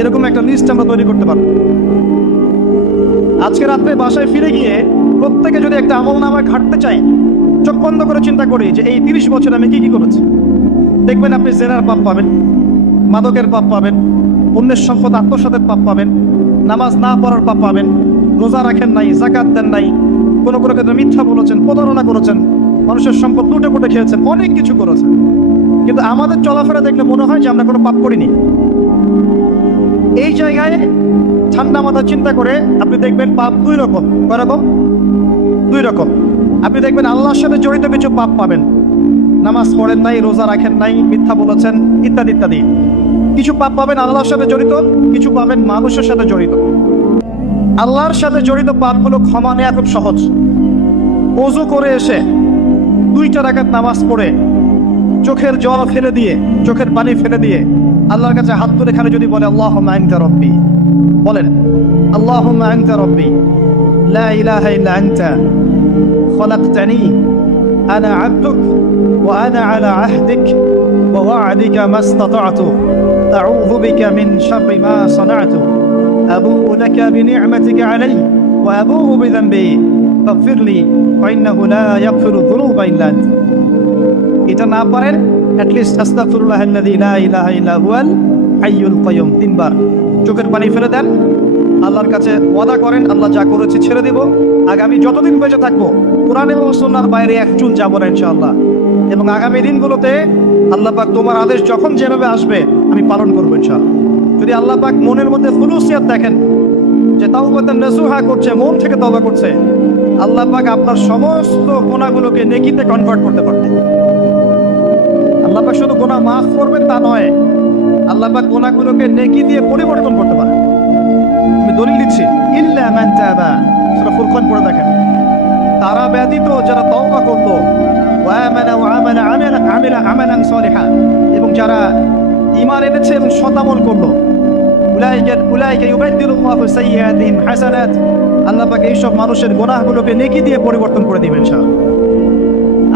এরকম একটা লিস্ট আমরা তৈরি করতে পারবো। আজকে রাত্রে বাসায় ফিরে গিয়ে প্রত্যেকে যদি একটা আমল নামা ঘাটতে চাই, চোখ বন্ধ করে চিন্তা করি যে এই 30 বছর আমি কি কি করেছি, দেখবেন আপনি জেনার পাপ পাবেন, মাদকের পাপ পাবেন, অন্যের সম্পদ আত্মসাতের পাপ পাবেন, নামাজ না পড়ার পাপ পাবেন, রোজা রাখেন নাই, যাকাত দেন নাই, কোনো কোনো ক্ষেত্রে মিথ্যা বলেছেন, প্রতারণা করেছেন, মানুষের সম্পদ লুটে পুটে খেয়েছেন, অনেক কিছু করেছেন। কিন্তু আমাদের চলাফেরা দেখলে মনে হয় যে আমরা কোনো পাপ করিনি। এই জায়গায় ঠান্ডা মাথা চিন্তা করে আপনি দেখবেন পাপ দুই রকম। কয় রকম? দুই রকম। আপনি দেখবেন আল্লাহর সাথে জড়িত কিছু পাপ পাবেন, নামাজ পড়েন নাই, রোজা রাখেন নাই, মিথ্যা বলেছেন, ইত্যাদি ইত্যাদি। কিছু পাপ পাবেন আল্লাহর সাথে জড়িত, কিছু পাবেন মানুষের সাথে জড়িত। আল্লাহর সাথে জড়িত পাপগুলো ক্ষমা নেওয়া খুব সহজ। ওযু করে এসে 2 রাকাত নামাজ পড়ে চোখের জল ফেলে দিয়ে, চোখের পানি ফেলে দিয়ে আল্লাহর কাছে হাত তুলে এখানে যদি বলে আল্লাহুম্মা আনতা রাব্বি, বলেন আল্লাহুম্মা আনতা রাব্বি লা ইলাহা ইল্লা আনতা খলাকতানি আনা আবদুক ওয়া আনা আলা আহদিক ওয়া ওয়া'দিকা মাস্তাতা'তু আউযু বিকা মিন শাররি মা সানা'তু আবুউ লাকা বিনি'মাতিকা আলাইয়া ওয়া আবুউ বিযানবি ফাগফিরলি ওয়া ইন্নাহু লা ইয়াগফিরু যুনুবা ইল্লা আনতা। এটা না পারেন অ্যাটলিস্ট আস্তাগফিরুল্লাহাল্লাযী লা ইলাহা ইল্লা হুয়াল হাইয়ুল কাইয়ুম 3 বার চোখের পানি ফেলে দেন, আল্লাহর কাছে ওয়াদা করেন আল্লাহ যা করেছি ছেড়ে দেব, আগামী যতদিন বেঁচে থাকবো কোরআন এবং সুন্নাহর বাইরে এক চুল যাব না ইনশাআল্লাহ। এবং আগামী দিনগুলোতে আল্লাহ পাক তোমার আদেশ যখন যেভাবে আসবে আমি পালন করবো ইনশাআল্লাহ। যদি আল্লাহ পাক মনের মধ্যে খুলুসিয়াত দেখেন যে তাওবাতান নাসুহা করছে, মন থেকে তওবা করছে, আল্লাহ পাক আপনার সমস্ত গুনাহগুলোকে নেকিতে কনভার্ট করতে পারবেন। আল্লাহ পাক শুধু গুনাহ মাফ করবেন তা নয়, আল্লাহ পাক গুনাহগুলোকে নেকি দিয়ে পরিবর্তন করতে পারেন। আমি দলিল দিচ্ছি, ইল্লা মান তাবা, সূরা ফুরকান পড়ে দেখেন, তারা ব্যতীত যারা তওবা করলো, ওয়া আমানা ওয়া আমিলা আমালান সালিহা, এবং যারা ঈমান এনেছে এবং সৎ আমল করলো, উলাইকা ইউবাদদিলুল্লাহু সাইয়্যাতিহিম হাসানাত, আল্লাহ পাক এই সব মানুষের গুনাহগুলোকে নেকি দিয়ে পরিবর্তন করে দিবেন ইনশাআল্লাহ।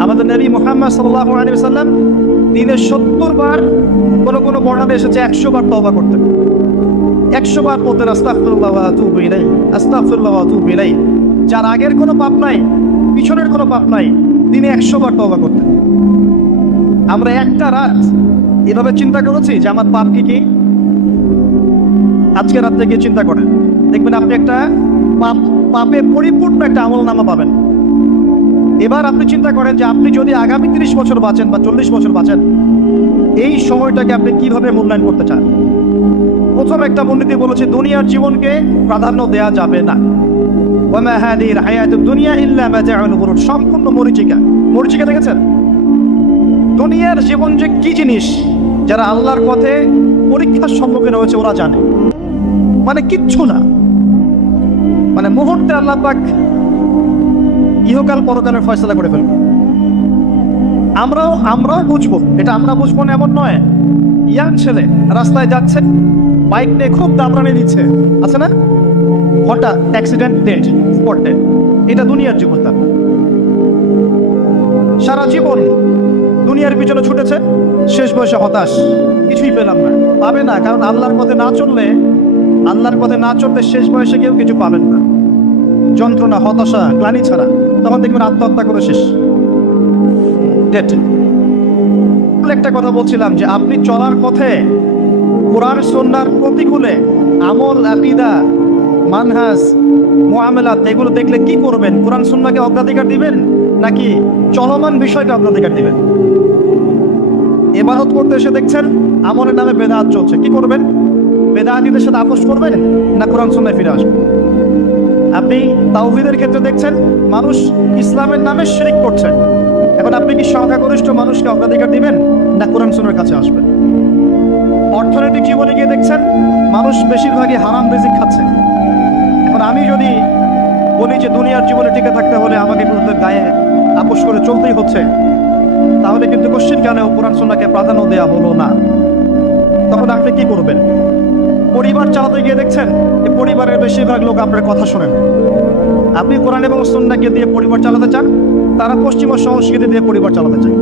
আমাদের নবী মুহাম্মদ সাল্লাল্লাহু আলাইহি ওয়াসাল্লাম দিনে 70 বার, কোনো বর্ণনা এসেছে 100 বার তওবা করতেন। 100 বার বলতেন আস্তাগফিরুল্লাহ ওয়া আতুবু ইলাইহি, আস্তাগফিরুল্লাহ ওয়া আতুবু ইলাইহি। যার আগের কোনো পাপ নাই, পিছনের কোনো পাপ নাই, দিনে 100 বার তওবা করতেন। আমরা একটা রাত এভাবে চিন্তা করেছি যে আমার পাপ কি? আজকে রাত থেকে চিন্তা করেন, দেখবেন আপনি একটা পাপে পরিপূর্ণ একটা আমলনামা পাবেন। এবার আপনি চিন্তা করেন যে আপনি যদি আগামী 30 বছর বাঁচেন বা 40 বছর বাঁচেন, এই সময়টাকে আপনি কিভাবে মূল্যায়ন করতে চান? প্রথম একটা মূলনীতি বলেছে দুনিয়ার জীবনকে প্রাধান্য দেয়া যাবে না। ওয়ামা হাদিহিল হায়াতুদ দুনিয়া ইল্লা মাতাউল গুরুর, সম্পূর্ণ মরীচিকা। মরীচিকা দেখেছেন? দুনিয়ার জীবন যে কি জিনিস, যারা আল্লাহর পথে পরীক্ষার সম্মুখীন হয়েছে ওরা জানে। মানে কিচ্ছু না, মানে মুহূর্তে আল্লাহ পাক ইহকাল পরকালের ফয়সালা করে ফেলবো। আমরাও বুঝবো, এটা আমরা বুঝবো না এমন নয়। ইয়াং ছেলে রাস্তায় যাচ্ছে, বাইক নিয়ে খুব দাবরানি দিচ্ছে, আছে না? হঠাৎ অ্যাক্সিডেন্ট, ডেট, স্পট ডেট। এটা দুনিয়ার জীবন। তার সারা জীবন দুনিয়ার পিছনে ছুটেছে, শেষ বয়সে হতাশ, কিছুই পেলাম না। পাবে না, কারণ আল্লাহর পথে না চললে শেষ বয়সে কেউ কিছু পাবেন না। যন্ত্রণা, হতাশা, গ্লানি ছাড়া তখন দেখবেন আত্মহত্যা করে শেষ। ডেট। একটা কথা বলছিলাম যে আপনি চলার পথে কোরআন সুন্নাহর প্রতিকূলে আমল, আকীদা, মানহাজ, মুআমালাত এগুলো দেখলে কি করবেন? কোরআন সুন্নাহকে অগ্রাধিকার দিবেন নাকি চলমান বিষয়কে অগ্রাধিকার দিবেন? ইবাদত করতে এসে দেখছেন আমলের নামে বেদাত চলছে, কি করবেন? বেদাতীদের সাথে আপোষ করবেন না কোরআন সুন্নাহে ফিরে আসবেন? আপনি তাওহীদের ক্ষেত্রে দেখছেন মানুষ ইসলামের নামে শিরক করছে, এখন আপনি কি সংখ্যাগরিষ্ঠ মানুষকে অগ্রাধিকার দিবেন না কোরআন সুন্নাহর কাছে আসবেন? অর্থনৈতিক জীবনে গিয়ে দেখছেন মানুষ বেশিরভাগই হারাম রিজিক খাচ্ছে, এখন আমি যদি বলি যে দুনিয়ার জীবনে টিকে থাকতে হলে আমাকে কিন্তু গায়ে আপোষ করে চলতেই হচ্ছে, তাহলে কিন্তু কোশ্চিন কালেও কোরআন সুন্নাহকে প্রাধান্য দেওয়া হলো না। তখন আপনি কি করবেন? পরিবার চালাতে গিয়ে দেখছেন যে পরিবারের বেশিরভাগ লোক আপনার কথা শোনেন। আপনি কোরআন এবং সুন্নাহকে দিয়ে পরিবার চালাতে চান, তারা পশ্চিমা সংস্কৃতি দিয়ে পরিবার চালাতে চায়,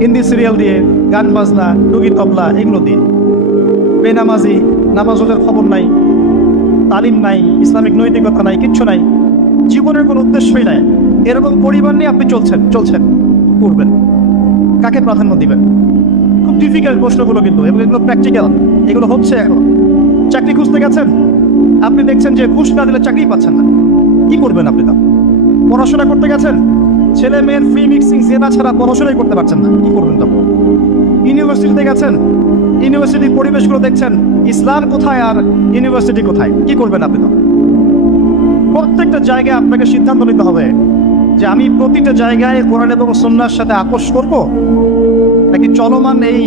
হিন্দি সিরিয়াল দিয়ে, গান বাজনা, ডুগি তবলা এগুলো দিয়ে। বেনামাজি, নামাজের খবর নাই, তালিম নাই, ইসলামিক নৈতিকতা নাই, কিচ্ছু নাই, জীবনের কোনো উদ্দেশ্যই নাই। এরকম পরিবার নিয়ে আপনি চলছেন করবেন, কাকে প্রাধান্য দিবেন? খুব ডিফিকাল্ট প্রশ্নগুলো কিন্তু, এবং এগুলো প্র্যাকটিক্যাল, এগুলো হচ্ছে। এখন চাকরি খুঁজতে গেছেন, আপনি দেখছেন যে ঘুষ না দিলে চাকরি পাচ্ছেন না, কি করবেন আপনি? তা পড়াশোনা করতে গেছেন, ছেলে মেয়ের ফ্রি মিক্সিং জেনা ছাড়া পড়াশোনাই করতে পারছেন না, কি করবেন তখন? ইউনিভার্সিটিতে গেছেন, ইউনিভার্সিটির পরিবেশগুলো দেখছেন, ইসলাম কোথায় আর ইউনিভার্সিটি কোথায়, কি করবেন আপনি তখন? প্রত্যেকটা জায়গায় আপনাকে সিদ্ধান্ত নিতে হবে যে আমি প্রতিটা জায়গায় কোরআন এবং সুন্নাহর সাথে আপোষ করব নাকি চলমান এই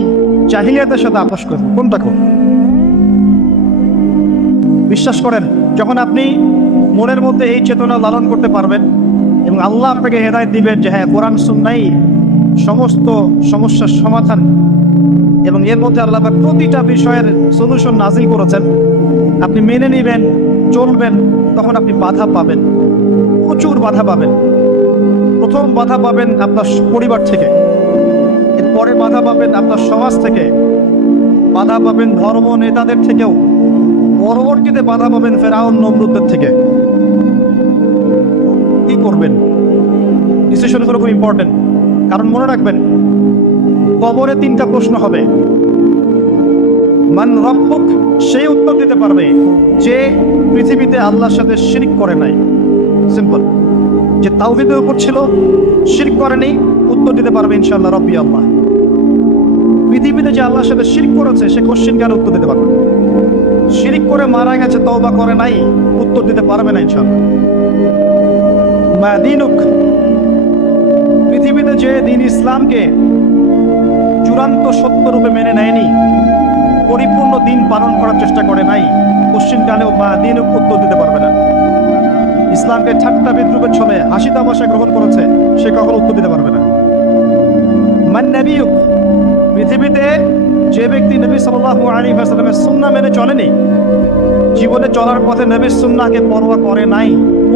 জাহিলিয়াতের সাথে আপোষ করব, কোনটা করব? বিশ্বাস করেন, যখন আপনি মনের মধ্যে এই চেতনা লালন করতে পারবেন এবং আল্লাহ আপনাকে হেদায়েত দিবেন যে হ্যাঁ কোরআন সুন্নাহই সমস্ত সমস্যার সমাধান, এবং এর মধ্যে আল্লাহ পাক প্রতিটা বিষয়ের সলিউশন নাজিল করেছেন, আপনি মেনে নেবেন, চলবেন, তখন আপনি বাধা পাবেন, প্রচুর বাধা পাবেন। প্রথম বাধা পাবেন আপনার পরিবার থেকে, এরপরে বাধা পাবেন আপনার সমাজ থেকে, বাধা পাবেন ধর্ম নেতাদের থেকেও, পরবর্তীতে বাধা পাবেন ফেরাউন নমরুদের থেকে। কি করবেন? ডিসিশনগুলো খুব ইম্পর্টেন্ট, কারণ মনে রাখবেন কবরে 3টা প্রশ্ন হবে। মান রব্বুক, সেই উত্তর দিতে পারবে যে পৃথিবীতে আল্লাহর সাথে শিরক করে নাই। সিম্পল, যে তাওহীদের উপর ছিল, শিরক করেনি, উত্তর দিতে পারবে ইনশাআল্লাহ রব্বি আল্লাহ। পৃথিবীতে যে আল্লাহর সাথে শিরক করেছে সে কোশ্চেন কার উত্তর দিতে পারবে। শিরক করে মারা গেছে, তওবা করে নাই, উত্তর দিতে পারবে না ইনশাআল্লাহ। মা দীনুক, পৃথিবীতে যে দিন ইসলামকে চূড়ান্ত সত্যরূপে মেনে নেয়নি, পরিপূর্ণ দিন পালন করার চেষ্টা করে নাই, কোশ্চিন কালেও মা দীনুক উত্তর দিতে পারবে না। ইসলামকে ঠাট্টা বিদ্রুপের ছলে হাসি তামাশা গ্রহণ করেছে, সে কখনো উত্তর দিতে পারবে না। মান নবিয়ুক, পৃথিবীতে যে ব্যক্তি নবী সাল্লাল্লাহু আলাইহি ওয়াসাল্লামের সুন্নাহ মেনে চলেনি, জীবনে চলার পথে নবীর সুন্নাহকে পরোয়া করে নাই,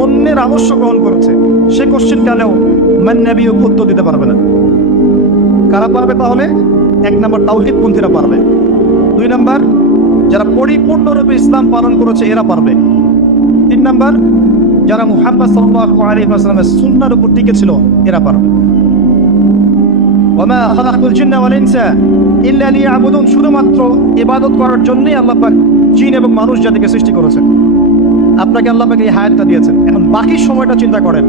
অন্যের আদর্শ গ্রহণ করেছে, সে কোশ্চিন কালেও মান নবিয়ুক উত্তর দিতে পারবে না। কারা পারবে তাহলে? 1 নম্বর তাওহীদপন্থীরা পারবে, 2 নম্বর যারা পরিপূর্ণরূপে ইসলাম পালন করেছে এরা পারবে, 3 নম্বর যারা মুহাম্মদ সাল্লাল্লাহু আলাইহি ওয়াসাল্লামের সুন্নাহর উপর টিকে ছিল এরা পারবে। ওয়া মা খালাকতুল জিন্না ওয়াল ইনসা ইল্লা লিয়াবুদুন, শুধুমাত্র ইবাদত করার জন্যই আল্লাহ পাক জিন এবং মানুষ জাতিকে সৃষ্টি করেছেন। আপনাকে আল্লাহ পাক এই হায়াতটা দিয়েছেন, এখন বাকি সময়টা চিন্তা করেন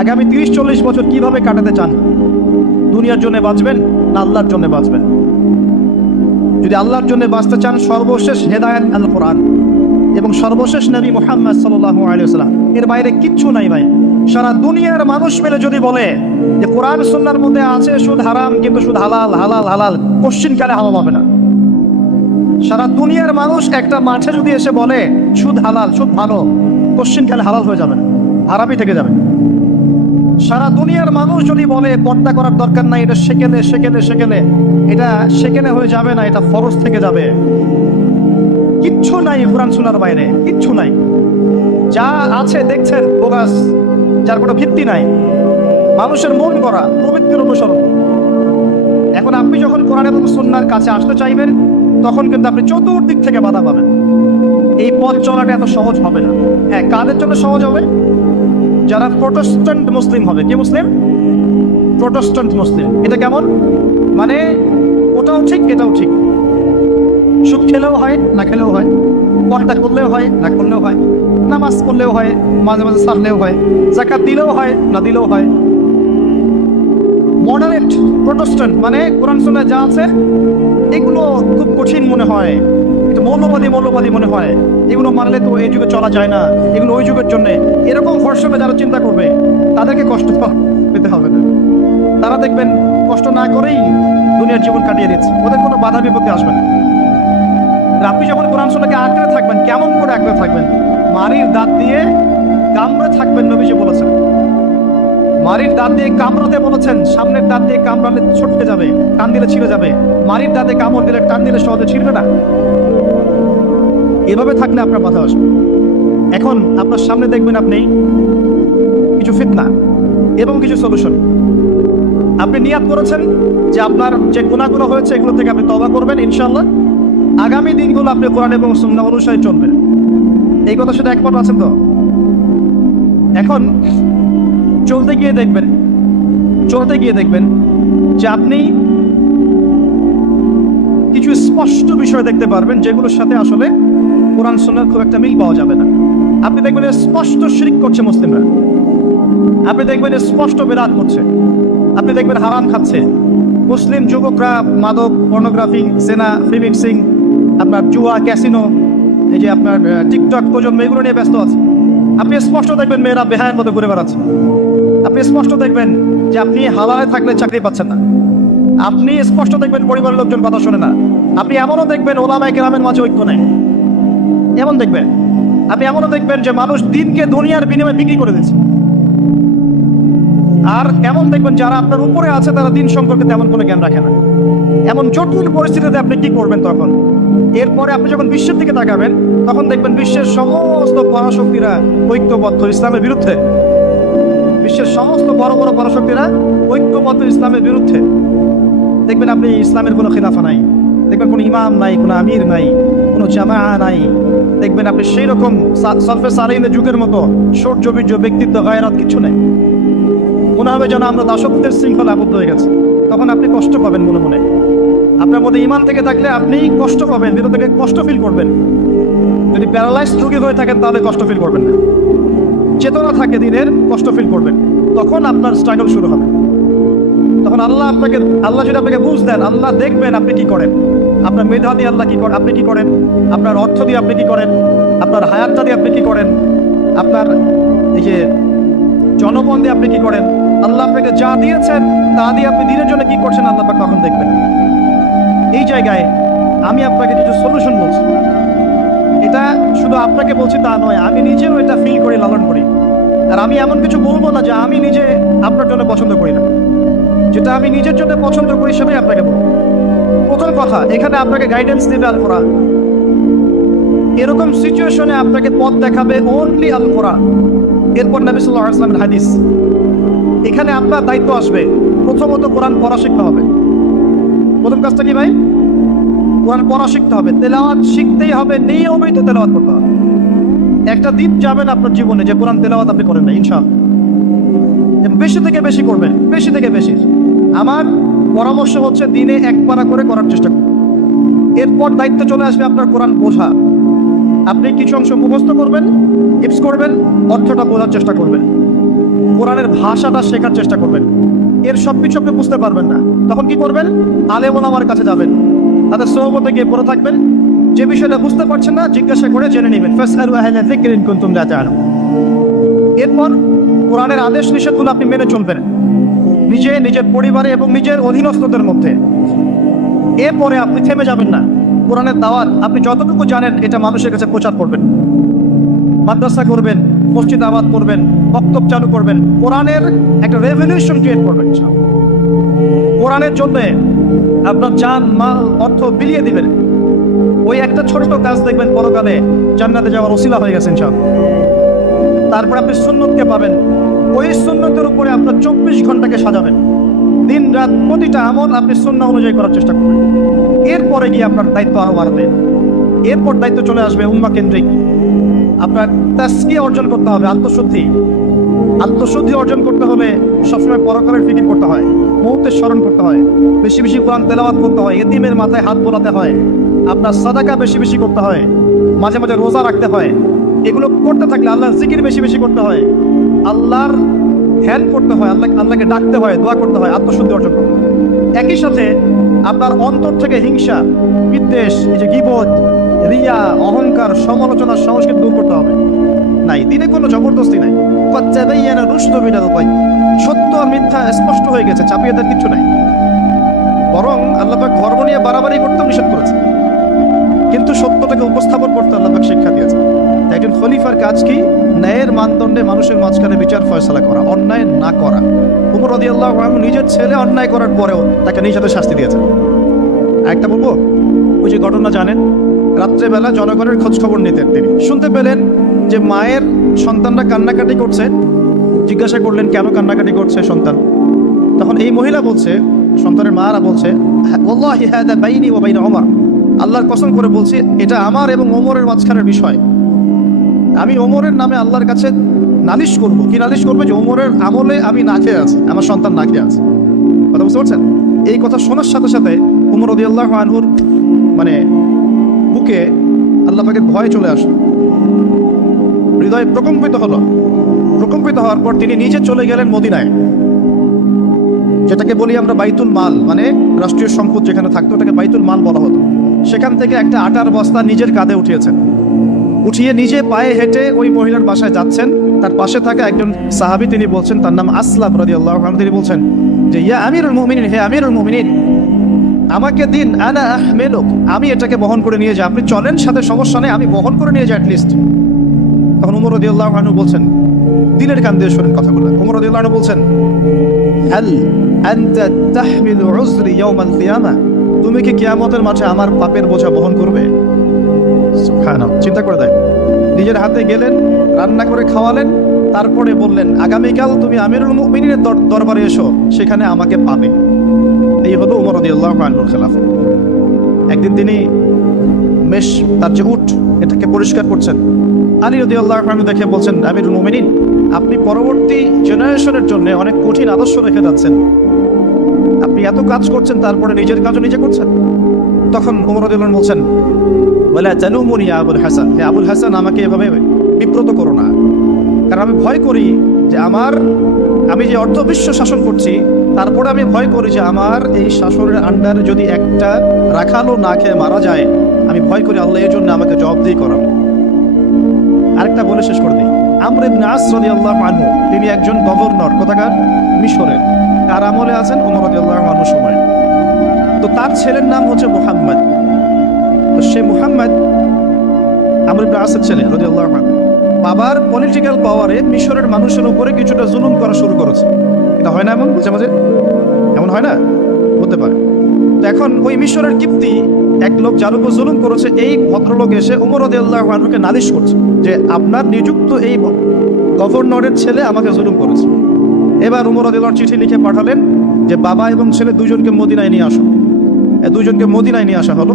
আগামী 30-40 বছর কিভাবে কাটাতে চান। দুনিয়ার জন্য বাঁচবেন না আল্লাহর জন্য বাঁচবেন? যদি আল্লাহর জন্য বাঁচতে চান, সর্বশেষ হেদায়েত আল কোরআন এবং সর্বশেষ নবী মুহাম্মদ সাল্লাল্লাহু আলাইহি ওয়াসাল্লাম, এর বাইরে কিচ্ছু নাই ভাই। সারা দুনিয়ার মানুষ মিলে যদি বলে যে কোরআন সুন্নাহর মধ্যে আছে সুদ হারাম, কিন্তু সুদ হালাল, হালাল হালাল, কোশ্চিন কালে হালাল হবে না। সারা দুনিয়ার মানুষ একটা মাঠে যদি এসে বলে সুদ হালাল, সুদ ভালো, কোশ্চিন কালে হালাল হয়ে যাবে না, হারামই থেকে যাবে। সারা দুনিয়ার মানুষ যদি বলে পর্দা করার দরকার নাই, এটা সেকেলে, এটা সেকেলে হয়ে যাবে না, এটা ফরজ থেকে যাবে। কিচ্ছু নাই কোরআন সুন্নাহর বাইরে, কিচ্ছু নাই। যা আছে দেখছেন বোগাস, যার কোনো ভিত্তি নাই, মানুষের মন গড়া প্রবৃত্তির অনুসরণ। এখন আপনি যখন কোরআন এবং সুন্নাহর কাছে আসতে চাইবেন, তখন কিন্তু আপনি চতুর্দিক থেকে বাধা পাবেন। এই পথ চলাটা এত সহজ হবে না। হ্যাঁ, কাদের জন্য সহজ হবে? যারা প্রোটেস্ট্যান্ট মুসলিম হবে। কি মুসলিম? প্রোটেস্ট্যান্ট মুসলিম। এটা কেমন? মানে ওটাও ঠিক এটাও ঠিক, সুদ খেলেও হয় না খেলেও হয়, পর্দা করলেও হয় না করলেও হয়, নামাজ পড়লেও হয় মাঝে মাঝে ছাড়লেও হয়, যাকাত দিলেও হয় না দিলেও হয়। মডারেট প্রোটেস্ট্যান্ট মানে কোরআন সুন্নাহ যা আছে এগুলো খুব কঠিন মনে হয়, একটু মৌলবাদী মনে হয়, এগুলো মানলে তো এই যুগে চলা যায় না, এগুলো ওই যুগের জন্য। এরকম ভরসাবে যারা চিন্তা করবে তাদেরকে কষ্ট পেতে হবে না। তারা দেখবেন কষ্ট না করেই দুনিয়ার জীবন কাটিয়ে দিচ্ছে, ওদের কোনো বাধা বিপত্তি আসবে না। আপনি যখন কোরআন সুন্নাহকে আঁকড়ে থাকবেন, কেমন করে আঁকড়ে থাকবেন? মারির দাঁত দিয়ে কামড়ে থাকবেন, নবীজি বলেছেন। মারির দাঁত দিয়ে কামড়াতে বলেছেন, সামনের দাঁত দিয়ে কামড়ালে ছটকে যাবে, টান দিলে ছিঁড়ে যাবে। মারির দাঁতে কামড় দিলে টান দিলে সহজে ছিঁড়বে না। এভাবে থাকলে আপনার বাধা আসবে। এখন আপনার সামনে দেখবেন আপনি কিছু ফিতনা এবং কিছু সলিউশন। আপনি নিয়াত করেছেন যে আপনার যে গুনাহগুলো হয়েছে এগুলো থেকে আপনি তওবা করবেন ইনশাআল্লাহ। আগামী দিনগুলো আপনি কোরআন এবং সুন্নাহ অনুসারে চলবেন। এই কথা সেটা একমত আছেন তো? এখন চলতে গিয়ে দেখবেন যে আপনি কিছু স্পষ্ট বিষয় দেখতে পারবেন যেগুলোর সাথে আসলে কোরআন সুন্নাহর খুব একটা মিল পাওয়া যাবে না। আপনি দেখবেন স্পষ্ট শিরক করছে মুসলিমরা, আপনি দেখবেন স্পষ্ট বেদাত করছে, আপনি দেখবেন হারাম খাচ্ছে। মুসলিম যুবকরা মাদক, পর্নোগ্রাফি, জেনা, ফ্রি মিক্সিং, আপনার জুয়া, ক্যাসিনো, এই যে আপনার টিকটক প্রজন্ম, এগুলো নিয়ে ব্যস্ত আছে। আপনি স্পষ্ট দেখবেন মেয়েরা বেহায়ের মতো ঘুরে বেড়াচ্ছে। আপনি স্পষ্ট দেখবেন যে আপনি হালালে থাকলে চাকরি পাচ্ছেন না। আপনি স্পষ্ট দেখবেন পরিবারের লোকজন কথা শোনে না। আপনি এমনও দেখবেন ওলামায়ে কেরামের মাঝে ঐক্য নেই, এমন দেখবেন। আপনি এমনও দেখবেন যে মানুষ দিনকে দুনিয়ার বিনিময়ে বিক্রি করে দিচ্ছে। আর এমন দেখবেন যারা আপনার উপরে আছে তারা দিন সম্পর্কে তেমন কোনো জ্ঞান রাখে না। এমন জটিল পরিস্থিতিতে আপনি কি করবেন তখন? এরপরে আপনি যখন বিশ্বের দিকে তাকাবেন, তখন দেখবেন বিশ্বের সমস্ত পরাশক্তিরা ঐক্যবদ্ধ ইসলামের বিরুদ্ধে। বিশ্বের সমস্ত বড় বড় পরাশক্তিরা ঐক্যবদ্ধ ইসলামের বিরুদ্ধে। দেখবেন আপনি ইসলামের কোনো খিলাফা নাই, দেখবেন কোনো ইমাম নাই, কোনো আমির নাই, কোনো জামা নাই। দেখবেন আপনি সেই রকম সালফে সালেহিনের যুগের মতো সৌর্য বীর্য, ব্যক্তিত্ব, গায়রাত কিছু নেই। মনে হবে যেন আমরা দাসত্বের শৃঙ্খলা আবদ্ধ হয়ে গেছে। তখন আপনি কষ্ট পাবেন মনে মনে। আপনার মধ্যে ইমান থেকে থাকলে আপনি কষ্ট পাবেন, ভিতর থেকে কষ্ট ফিল করবেন। যদি প্যারালাইজ রোগী হয়ে থাকেন তাহলে কষ্ট ফিল করবেন না। চেতনা থাকে দিনের, কষ্ট ফিল করবেন। তখন আপনার স্ট্রাগল শুরু হবে। তখন আল্লাহ যদি আপনাকে বুঝ দেন, আল্লাহ দেখবেন আপনি কি করেন। আপনার মেধা দিয়ে আল্লাহ কি করেন, আপনি কি করেন, আপনার অর্থ দিয়ে আপনি কি করেন, আপনার হায়াতটা দিয়ে আপনি কি করেন, আপনার এই যে জনবল দিয়ে আপনি কি করেন, আল্লাহ আপনাকে যা দিয়েছেন তা দিয়ে আপনি দিনের জন্য কি করছেন, আল্লাহ পাক তখন দেখবেন। এই জায়গায় আমি আপনাকে কিছু সলিউশন বলছি। এটা শুধু আপনাকে বলছি তা নয়, আমি নিজেও এটা ফিল করি, লালন করি। আর আমি এমন কিছু বলবো না যে আমি নিজে আপনার জন্য পছন্দ করি না। যেটা আমি নিজের জন্য পছন্দ করি সেটাই আপনাকে বলবো। প্রথম কথা, এখানে আপনাকে গাইডেন্স দেবে আল কোরআন। এরকম সিচুয়েশনে আপনাকে পথ দেখাবে অনলি আল কোরআন, এরপর নবী সাল্লাল্লাহু আলাইহি ওয়াসাল্লামের হাদিস। এখানে আপনার দায়িত্ব আসবে প্রথমত কোরআন পড়া শিখতে হবে। প্রথম কাজটা কি ভাই? কোরআন পড়া শিখতে হবে, তেলাওয়াত শিখতেই হবে, নিয়মিত তেলাওয়াত করতে হবে। একটা দিন যাবেন আপনার জীবনে যে কোরআন তেলাওয়াত আপনি করেন না, ইনশাআল্লাহ। বেশি থেকে বেশি করবেন, বেশি থেকে বেশি। আমার পরামর্শ হচ্ছে দিনে এক পারা করে করার চেষ্টা করুন। এরপর দায়িত্ব চলে আসবে আপনার কোরআন বোঝা। আপনি কিছু অংশ মুখস্থ করবেন, হিফজ করবেন, অর্থটা বোঝার চেষ্টা করবেন, কোরআনের ভাষাটা শেখার চেষ্টা করবেন। এর সব কিছু আপনি বুঝতে পারবেন না, তখন কি করবেন? আলেম ওলামার কাছে যাবেন, তাদের সোহবতে গিয়ে পড়ে থাকবেন। যে বিষয়টা বুঝতে পারছেন না জিজ্ঞাসা করে জেনে নেবেন। ফাসআলু আহলা যিকরি ইন কুনতুম লা তা'লামুন। এরপর কোরআনের আদেশ নিষেধগুলো আপনি মেনে চলবেন নিজের পরিবারে এবং নিজের অধীনস্থদের মধ্যে। এরপরে আপনি থেমে যাবেন না। কোরআনের দাওয়াত আপনি যতটুকু জানেন এটা মানুষের কাছে প্রচার করবেন, মাদ্রাসা করবেন, মসজিদ আবাদ করবেন, বক্তব্য চালু করবেন, কোরআনের একটা রেভলিউশন ক্রিয়েট করবেন। কোরআনের জন্য আপনার জান, মাল, অর্থ বিলিয়ে দিবেন। ওই একটা ছোট্ট কাজ দেখবেন পরকালে জান্নাতে যাওয়ার ওসিলা হয়ে গেছেন সব। তারপর আপনি সুন্নতকে পাবেন, ওই সুন্নতের উপরে আপনার 24 ঘন্টাকে সাজাবেন, দিন রাত প্রতিটা আমল আপনি সুন্নাহ অনুযায়ী করার চেষ্টা করবেন। এরপরে গিয়ে আপনার দায়িত্ব আরো বাড়বে। এরপর দায়িত্ব চলে আসবে উম্মাহ কেন্দ্রিক। আপনার তাসকিয়া অর্জন করতে হবে, আত্মশুদ্ধি অর্জন করতে হলে সবসময় পরকালের ফিকির করতে হয়, মৌতের স্মরণ করতে হয়, বেশি বেশি কোরআন তেলাওয়াত করতে হয়, এতিমের মাথায় হাত বোলাতে হয়, আপনার সাদাকা বেশি বেশি করতে হয়, মাঝে মাঝে রোজা রাখতে হয়। এগুলো করতে থাকলে আল্লাহর জিকির বেশি বেশি করতে হয়, আল্লাহর ধ্যান করতে হয়, আল্লাহকে ডাকতে হয়, দোয়া করতে হয়, আত্মশুদ্ধি অর্জন করতে হয়। একই সাথে আপনার অন্তর থেকে হিংসা, বিদ্বেষ, এই যে গীবত, রিয়া, অহংকার, সমালোচনার সংস্কৃতি দূর করতে হবে। নাই, দিনে কোনো জবরদস্তি নাই। সত্য আর মিথ্যা স্পষ্ট হয়ে গেছে, চাপিয়ে দেওয়ার কিছু নাই। বরং আল্লাহ পাক ধর্ম নিয়ে বাড়াবাড়ি করতে নিষেধ করেছে, কিন্তু সত্যটাকে উপস্থাপন করতে আল্লাহ পাক শিক্ষা দিয়েছে। একজন খলিফার কাজ কি? ন্যায়ের মানদণ্ডে মানুষের মাঝখানে বিচার ফয়সালা করা, অন্যায় না করা। ওমর রাদিয়াল্লাহু আনহু নিজের ছেলে অন্যায় করার পরেও তাকে নিজ হাতে শাস্তি দিয়েছেন। একটা বলবো, ওই যে ঘটনা জানেন, রাত্রেবেলা জনগণের খোঁজ খবর নিতেন তিনি। শুনতে পেলেন যে মায়ের সন্তানরা কান্নাকাটি করছে। জিজ্ঞাসা করলেন কেন কান্নাকাটি করছে সন্তান। তখন এই মহিলা বলছে, সন্তানের মারা বলছে, ওয়াল্লাহি হাদা বাইনি ওয়া বাইনা ওমর, আল্লাহর কসম করে বলছি এটা আমার এবং ওমরের মাঝখানের বিষয়। আমি ওমরের নামে আল্লাহর কাছে নালিশ করব। কি নালিশ করবে? যে ওমরের আমলে আমি না খেয়ে আছি, আমার সন্তান না খেয়ে আছে। কথা বুঝতে পারছেন? এই কথা শোনার সাথে সাথে ওমর রাদিয়াল্লাহু আনহুর মানে বুকে আল্লাহ পাকের ভয় চলে আসলো, হৃদয় প্রকম্পিত হলো। প্রকম্পিত হওয়ার পর তিনি নিজে চলে গেলেন মদিনায়, যেটাকে বলি আমরা বাইতুল মাল, মানে রাষ্ট্রীয় সম্পদ যেখানে থাকতো ওটাকে বাইতুল মাল বলা হতো। সেখান থেকে একটা আটার বস্তা নিজের কাঁধে উঠিয়েছেন, উঠিয়ে নিজে পায়ে হেঁটে ওই মহিলার বাসায় যাচ্ছেন। তার পাশে থাকা একজন সাহাবী, তিনি বলছেন, তার নাম আসলাম রাদিয়াল্লাহু আনহু, তিনি বলছেন যে ইয়া আমিরুল মুমিনিন, হে আমিরুল মুমিনিন, আমাকে দিন, আনা আহমেলুক, আমি এটাকে বহন করে নিয়ে যাই। আপনি চলেন সাথে, সমস্যা নেই, আমি বহন করে নিয়ে যাই অ্যাটলিস্ট। তখন ওমর রাদিয়াল্লাহু আনহু বলছেন, দিলের কান দিয়ে শোনেন কথাগুলো। ওমর রাদিয়াল্লাহু আনহু বলছেন, হাল আনতা তাহমিলু উযরি ইয়াউমাল কিয়ামাহ, তুমি কি কিয়ামতের মাঠে আমার পাপের বোঝা বহন করবে? সুবহানাল্লাহ, চিন্তা করে দেখ। নিজের হাতে গেলেন, রান্না করে খাওয়ালেন, তারপরে বললেন আগামীকাল তুমি আমিরুল মুমিনিনের দরবারে এসো, সেখানে আমাকে পাবে। এই হলো ওমর রাদিয়াল্লাহু আনহুর খেলাফত। একদিন তিনি মেষ, তার যে উট, এটাকে পরিষ্কার করছেন। আলী রাদিয়াল্লাহু আনহু দেখে বলছেন, আমিরুল মুমিনিন, আপনি পরবর্তী জেনারেশনের জন্য অনেক কঠিন আদর্শ রেখে যাচ্ছেন। আপনি এত কাজ করছেন, তারপরে নিজের কাজও নিজে করছেন। তখন ওমর রাদিয়াল্লাহু আনহু বলছেন, ওয়ালা তালুমুনি ইয়া আবুল হাসান, হে আবুল হাসান, আমাকে এভাবে বিব্রত করো না, কারণ আমি ভয় করি যে আমি যে অর্ধবিশ্ব শাসন করছি, তারপরে আমি ভয় করি যে আমার এই শাসনের আন্ডারে যদি একটা রাখালও না খেয়ে মারা যায়, আমি ভয় করি আল্লাহ এই জন্য আমাকে জবাবদিহি করাবে। আরেকটা বলে শেষ করে দিই, আমর ইবনে আস রাদিয়াল্লাহু আনহু, তিনি একজন গভর্নর, কোথাকার? মিশরের। তার আমলে আছেন ওমর রাদিয়াল্লাহু আনহুর সময়। তো তার ছেলের নাম হচ্ছে মুহাম্মদ। তো সে মুহাম্মদ আমর ইবনে আসের ছেলে রাদিয়াল্লাহু আনহু, বাবার পলিটিক্যাল পাওয়ারে মিশরের মানুষের উপরে কিছুটা জুলুম করা শুরু করেছে। এটা হয় না এমন মাঝে মাঝে? এমন হয় না? হতে পারে। তো এখন ওই মিশরের কিপ্তি এক লোক যার উপর জুলুম করেছে, এই ভদ্রলোক এসে ওমর রাদিয়াল্লাহু আনহুকে নালিশ করছে যে আপনার নিযুক্ত এই গভর্নরের ছেলে আমাকে জুলুম করেছে। এবার ওমর রাদিয়াল্লাহু আনহু চিঠি লিখে পাঠালেন যে বাবা এবং ছেলে দুজনকে মদিনায় নিয়ে আসো। দুজনকে মদিনায় নিয়ে আসা হলো।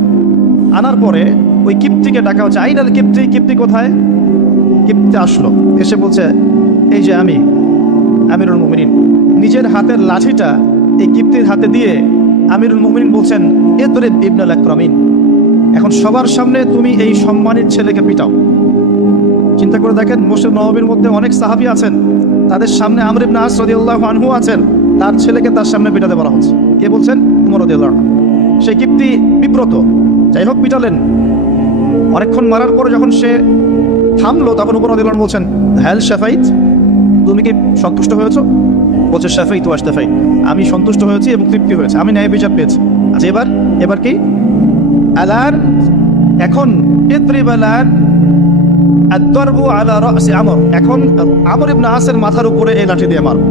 আনার পরে ওই কিপ্তিকে ডাকা হচ্ছে, আইনাল কিপ্তি, কিপ্তি কোথায়? কিপ্তি আসলো, এসে বলছে, এই যে আমি আমিরুল মুমিনিন। নিজের হাতের লাঠিটা এই কিপ্তির হাতে দিয়ে আমিরুল মুমিনিন বলছেন, ইদরিব ইবনুল আকরামিন, এখন সবার সামনে তুমি এই সম্মানিত ছেলেকে পিটাও। চিন্তা করে দেখেন, মসজিদ নববীর মধ্যে অনেক সাহাবী আছেন, তাদের সামনে আমর ইবনে আস রাদিয়াল্লাহু আনহু আছেন, তার ছেলেকে তার সামনে পিটাতে বলা হচ্ছে। কে বলছেন? ওমর রাদিয়াল্লাহু আনহু। সেই কিপ্তি বিব্রত, যাই হোক পিটালেন। অনেকক্ষণ মারার পরে যখন সে থামলো, তখন ওমর রাদিয়াল্লাহু আনহু বলছেন, হ্যাল শাফাইত, তুমি কি সন্তুষ্ট হয়েছো? বলছে, শাফাইত ওয়া আশতাফাইত, আমি সন্তুষ্ট হয়েছি এবং তৃপ্তি হয়েছে, আমি ন্যায় বিচার পেয়েছি। আচ্ছা, এবার কি? আলান, এখন ইদরিব আলান আদ-দারবু আলা রাসি আমর, এখন আমর ইবনে আসের মাথার উপরে এই লাঠি দিয়ে মারো।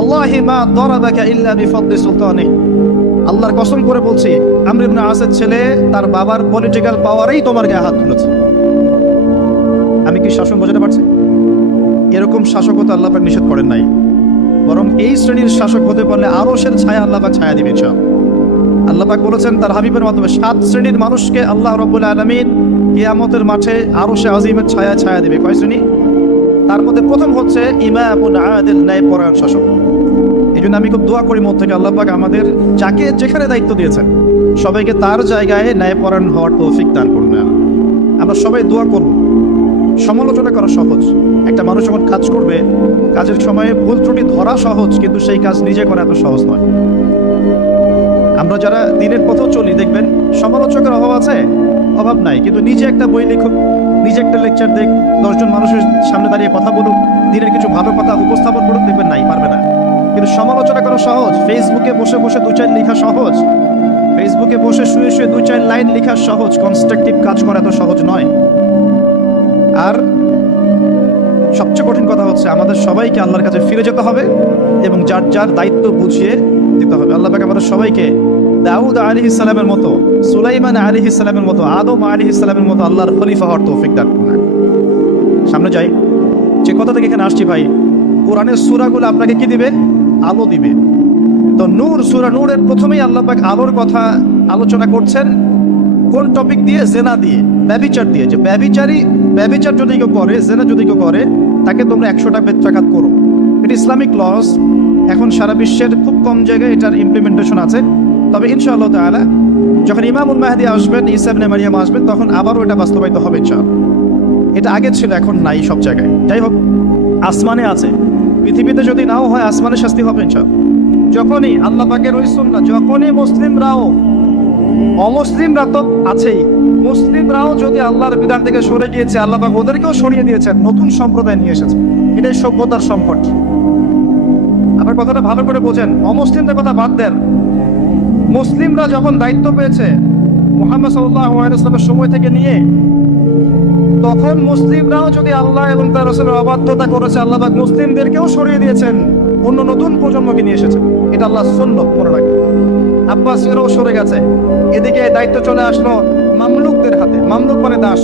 ওয়াল্লাহি মা দারাবাকা ইল্লা বিফদলি সুলতানি, আল্লাহর কসম করে বলছি, আমর ইবনে আসের ছেলে তার বাবার পলিটিক্যাল পাওয়ারেই তোমার গায়ে হাত তুলেছে। আমি কি শাসন বোঝাতে পারছি? এরকম শাসকতা আল্লাহ পাক নিষেধ করেন নাই, বরং এই শ্রেণীর শাসক হতে পারলে আরশের ছায়া আল্লাহ পাক ছায়া দিবেন। আল্লাহ পাক বলেছেন তার হাবিবের মাধ্যমে 7 শ্রেণীর মানুষকে আল্লাহ রাব্বুল আলামিন কিয়ামতের মাঠে আরশে আজিমের ছায়া ছায়া দিবে। কয় শ্রেণী? তার মধ্যে প্রথম হচ্ছে ইমামুন আদিল, ন্যায়পরায়ণ শাসক। এই জন্য আমি খুব দোয়া করি মন থেকে, আল্লাহ পাক আমাদের যাকে যেখানে দায়িত্ব দিয়েছেন সবাইকে তার জায়গায় ন্যায়পরায়ণ হওয়ার তৌফিক দান করুন। আমরা সবাই দোয়া করব। সমালোচনা করা সহজ, একটা মানুষ যখন কাজ করবে কাজের সময়ে ভুল ত্রুটি ধরা সহজ, কিন্তু সেই কাজ নিজে করা এত সহজ নয়। আমরা যারা দিনের পথেও চলি দেখবেন সমালোচকের অভাব আছে, অভাব নাই, কিন্তু নিজে একটা বই লিখুক, নিজে একটা লেকচার দেখ, 10 জন মানুষের সামনে দাঁড়িয়ে কথা বলুক, দিনের কিছু ভালো কথা উপস্থাপন করুক, দেখবেন নাই, পারবে না। কিন্তু সমালোচনা করা সহজ, ফেসবুকে বসে বসে 2-4 লেখা সহজ, ফেসবুকে বসে শুয়ে শুয়ে 2-4 লাইন লেখা সহজ, কনস্ট্রাকটিভ কাজ করা এত সহজ নয়। আর সবচেয়ে কঠিন কথা হচ্ছে আমাদের সবাইকে আল্লাহর কাছে ফিরে যেতে হবে এবং যার যার দায়িত্ব বুঝিয়ে দিতে হবে। আল্লাহ পাক আমাদের সবাইকে দাউদ আলাইহিস সালামের মতো, সুলাইমান আলাইহিস সালামের মতো, আদম আলাইহিস সালামের মতো আল্লাহর খলিফা হওয়ার তৌফিক দান করুন। সামনে যাই, যে কথা থেকে এখানে আসছি ভাই, কোরআনের সূরাগুলো আপনাকে কি দিবে? আলো দিবে। তো নূর, সূরা নূরের প্রথমেই আল্লাহ পাক আলোর কথা আলোচনা করছেন। কোন টপিক দিয়ে? জেনা দিয়ে, ব্যভিচার দিয়ে। যে ব্যভিচার যদি কেউ করে, জেনা যদি কেউ করে, তাকে তোমরা 100টা বেত্রাঘাত করো। এটা ইসলামিক লস। এখন সারা বিশ্বের খুব কম জায়গায় এটার ইমপ্লিমেন্টেশন আছে, তবে ইনশাআল্লাহ তাআলা যখন ইমামুল মাহদী আসবেন, ঈসা ইবনে মারইয়াম আসবেন, তখন আবারও এটা বাস্তবায়িত হবে ইনশাআল্লাহ। এটা আগে ছিল, এখন নাই সব জায়গায়। যাই হোক, আসমানে আছে, পৃথিবীতে যদি নাও হয় আসমানে শাস্তি হবে ইনশাআল্লাহ। যখনই আল্লাহ পাকের ওই সুন্নাহ, যখনই মুসলিমরাও, অমুসলিমরা তো আছেই, মুসলিমরাও যদি আল্লাহর বিধান থেকে সরে গিয়েছে, আল্লাহ পাক ওদেরকেও সরিয়ে দিয়েছেন, নতুন সম্প্রদায় নিয়ে এসেছে। এটাই সভ্যতার সম্পদ। আবার কথাটা ভালো করে বোঝেন, অমুসলিমদের কথা বাদ দেন। মুসলিমরা যখন দায়িত্ব পেয়েছে মুহাম্মদ সাল্লাল্লাহু আলাইহি ওয়াসাল্লামের সময় থেকে নিয়ে, তখন মুসলিমরাও যদি আল্লাহ এবং তার রাসূলের অবাধ্যতা করেছে, আল্লাহ পাক মুসলিমদেরকেও সরিয়ে দিয়েছেন, অন্য নতুন প্রজন্মকে নিয়ে এসেছেন। এটা আল্লাহর সুন্নাত, মনে রাখবেন। আব্বাসীয়রাও সরে গেছে, এদিকে দায়িত্ব চলে আসলো মামলুকদের হাতে। মামলুক মানে দাস।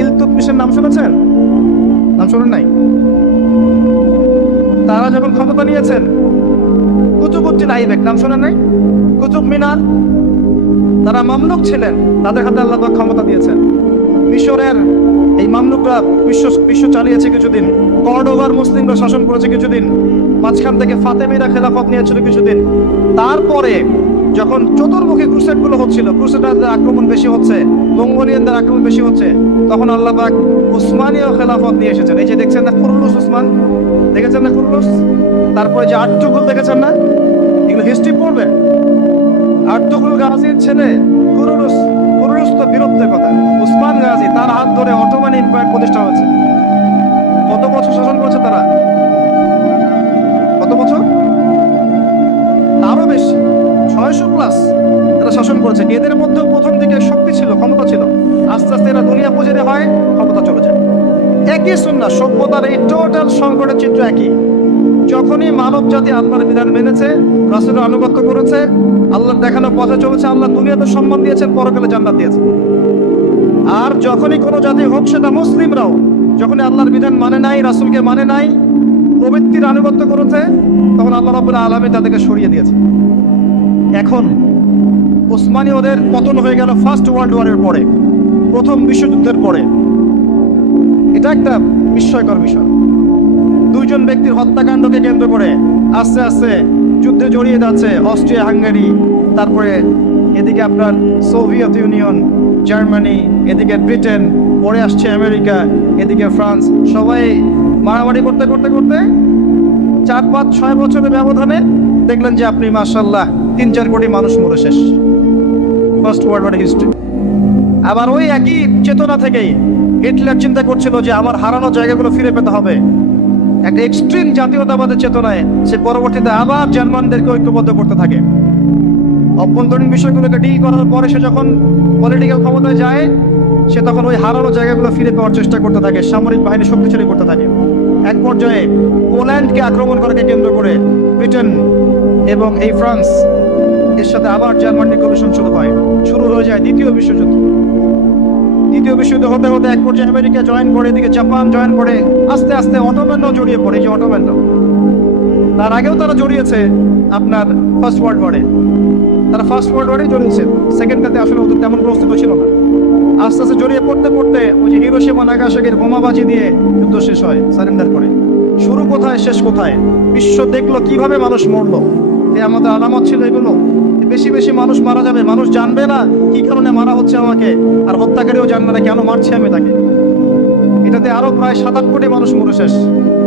ইলতুৎমিশের নাম শুনেছেন? নাম শোনেন নাই? তারা যখন ক্ষমতা নিয়েছেন, কুতুবউদ্দিন আইবেক নাম শোনেন নাই? কুতুব মিনার, তারা মামলুক ছিলেন, তাদের হাতে আল্লাহ পাক ক্ষমতা দিয়েছেন। মিশরের এই মামলুকরা বিশ্ব চালিয়েছে কিছুদিন, কর্ডোবার মুসলিমরা শাসন করেছে কিছুদিন, মাঝখান থেকে ফাতেমিরা খেলাফত নিয়েছিল কিছুদিন। তারপরে যখন চতুর্মুখী ক্রুসেডগুলো হচ্ছিল, ক্রুসেডারদের আক্রমণ বেশি হচ্ছে, মঙ্গোলিয়ানদের আক্রমণ বেশি হচ্ছে, তখন আল্লাহ পাক উসমানীয় খেলাফত নিয়ে এসেছেন। এই যে দেখছেন না কুরুলুস উসমান, দেখেছেন না কুরুলুস? তারপরে যে আর্তুগুল দেখেছেন না? এগুলো হিস্ট্রি পড়বেন। আর্তুগুল গাজীর ছেলে কুরুলুস, কুরুলুস তো বীরত্বের কথা। উসমান গাজী, তার হাত ধরে অটোমান এম্পায়ার প্রতিষ্ঠা হয়েছে। কত বছর শাসন করেছে তারা? কত বছর? আরো বেশি, 600+ তারা শাসন করেছে। এদের মধ্যেও প্রথম দিকে শক্তি ছিল, ক্ষমতা ছিল, আস্তে আস্তে এরা দুনিয়া পুজোরে হয়, ক্ষমতা চলে যায়। একই সুন্নাহ, সভ্যতার এই টোটাল সংকটের চিত্র একই। যখনই মানব জাতি আল্লাহর বিধান মেনেছে, রাসূলের আনুগত্য করেছে, আল্লাহর দেখানো পথে চলেছে, আল্লাহ দুনিয়াতে সম্মান দিয়েছেন, পরকালে জান্নাত দিয়েছেন। আর যখনই কোনো জাতি হোক, সেটা মুসলিমরাও, যখনই আল্লাহর বিধান মানে নাই, রাসূলকে মানে নাই, প্রবৃত্তির আনুগত্য করেছে, তখন আল্লাহ রাব্বুল আলামিন তাদেরকে সরিয়ে দিয়েছে। এখন ওসমানীয়দের পতন হয়ে গেল ফার্স্ট ওয়ার্ল্ড ওয়ারের পরে, প্রথম বিশ্বযুদ্ধের পরে। এটা একটা বিস্ময়কর বিষয়। 2 জন ব্যক্তির হত্যাকাণ্ডকে কেন্দ্র করে আস্তে আস্তে যুদ্ধে জড়িয়ে যাচ্ছে অস্ট্রিয়া, হাঙ্গেরি, তারপরে এদিকে আপনার সোভিয়েত ইউনিয়ন, জার্মানি, এদিকে ব্রিটেন, পরে আসছে আমেরিকা, এদিকে ফ্রান্স। সবাই মারামারি করতে করতে করতে 4-5-6 বছরের ব্যবধানে দেখলেন যে আপনি মাশাআল্লাহ 3-4 কোটি মানুষ মরে শেষ। First world war history. আবার ওই একই চেতনা থেকেই হিটলার চিন্তা করছিল যে আমার হারানো জায়গাগুলো ফিরে পেতে হবে। একটা এক্সট্রিম জাতীয়তাবাদের চেতনায় সে পরবর্তীতে আবার জার্মানদেরকে ঐক্যবদ্ধ করতে থাকে। অভ্যন্তরীণ বিষয়গুলোকে ডিল করার পরে সে যখন পলিটিক্যাল ক্ষমতায় যায়, সে তখন ওই হারানো জায়গাগুলো ফিরে পাওয়ার চেষ্টা করতে থাকে, সামরিক বাহিনী শক্তিশালী করতে থাকে। এক পর্যায়ে পোল্যান্ডকে আক্রমণ করাকে কেন্দ্র করে ব্রিটেন এবং এই ফ্রান্স এর সাথে আবার জার্মানির কমিশন শুরু হয়ে যায় দ্বিতীয় বিশ্বযুদ্ধ। দ্বিতীয় বিশ্বযুদ্ধ হতে হতে এক পর্যায়ে আমেরিকা জয়েন করে, এদিকে জাপান জয়েন করে, আস্তে আস্তে অটোম্যানরাও জড়িয়ে পড়ে। যে অটোম্যানরাও, তার আগেও তারা জড়িয়েছে আপনার ফার্স্ট ওয়ার্ল্ড ওয়ারে, তারা ফার্স্ট ওয়ার্ল্ড ওয়ারে জড়িয়েছে, সেকেন্ডটাতে আসলে ওদের তেমন প্রস্তুত ছিল না। আস্তে আস্তে জড়িয়ে পড়তে পড়তে ওই যে হিরোশিমা নাগাসাকির বোমাবাজি দিয়ে যুদ্ধ শেষ হয়, সারেন্ডার করে। শুরু কোথায় শেষ কোথায়, বিশ্ব দেখলো কিভাবে মানুষ মরলো। আমাদের আলামত ছিল এগুলো, বেশি বেশি মানুষ মারা যাবে, মানুষ জানবে না কি কারণে মারা হচ্ছে আমাকে, আর হত্যাকারীও জানবে না কেন মারছে আমি তাকে। এটাতে আরো প্রায় 7-8 কোটি মানুষ মরে শেষ।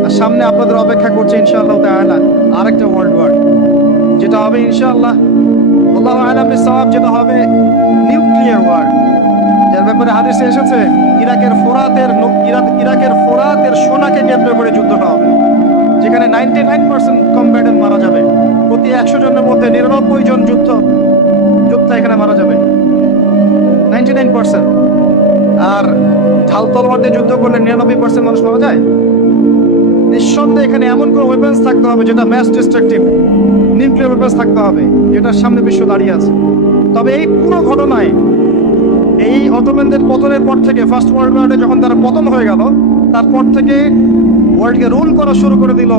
আর সামনে আপনাদের অপেক্ষা করছে ইনশাআল্লাহ তাআলা আরেকটা ওয়ার্ল্ড ওয়ার, যেটা হবে ইনশাআল্লাহ আল্লাহু আ'লাম বিস-সাওয়াব, যেটা হবে নিউক্লিয়ার ওয়ার। যার ব্যাপারে হাদিসে এসেছে ইরাকের ফোরাতের সোনাকে কেন্দ্র করে যুদ্ধটা হবে, যেখানে 99% কমব্যাটেন্ট মারা যাবে। প্রতি 100 জনের মধ্যে 99 জন যোদ্ধা এখানে মারা যাবে, 99%। আর ঢাল তলোয়ার দিয়ে যুদ্ধ করলে 99% মানুষ মারা যায়। নিঃসন্দেহে এখানে এমন কোনো ওয়েপন্স থাকতে হবে যেটা ম্যাস ডিস্ট্রাকটিভ, নিউক্লিয়ার ওয়েপন্স থাকতে হবে, যেটার সামনে বিশ্ব দাঁড়িয়ে আছে। তবে এই পুরো ঘটনায় এই অটোম্যানদের পতনের পর থেকে, ফার্স্ট ওয়ার্ল্ড ওয়ারে যখন তারা পতন হয়ে গেল, তারপর থেকে ওয়ার্ল্ডকে রুল করা শুরু করে দিল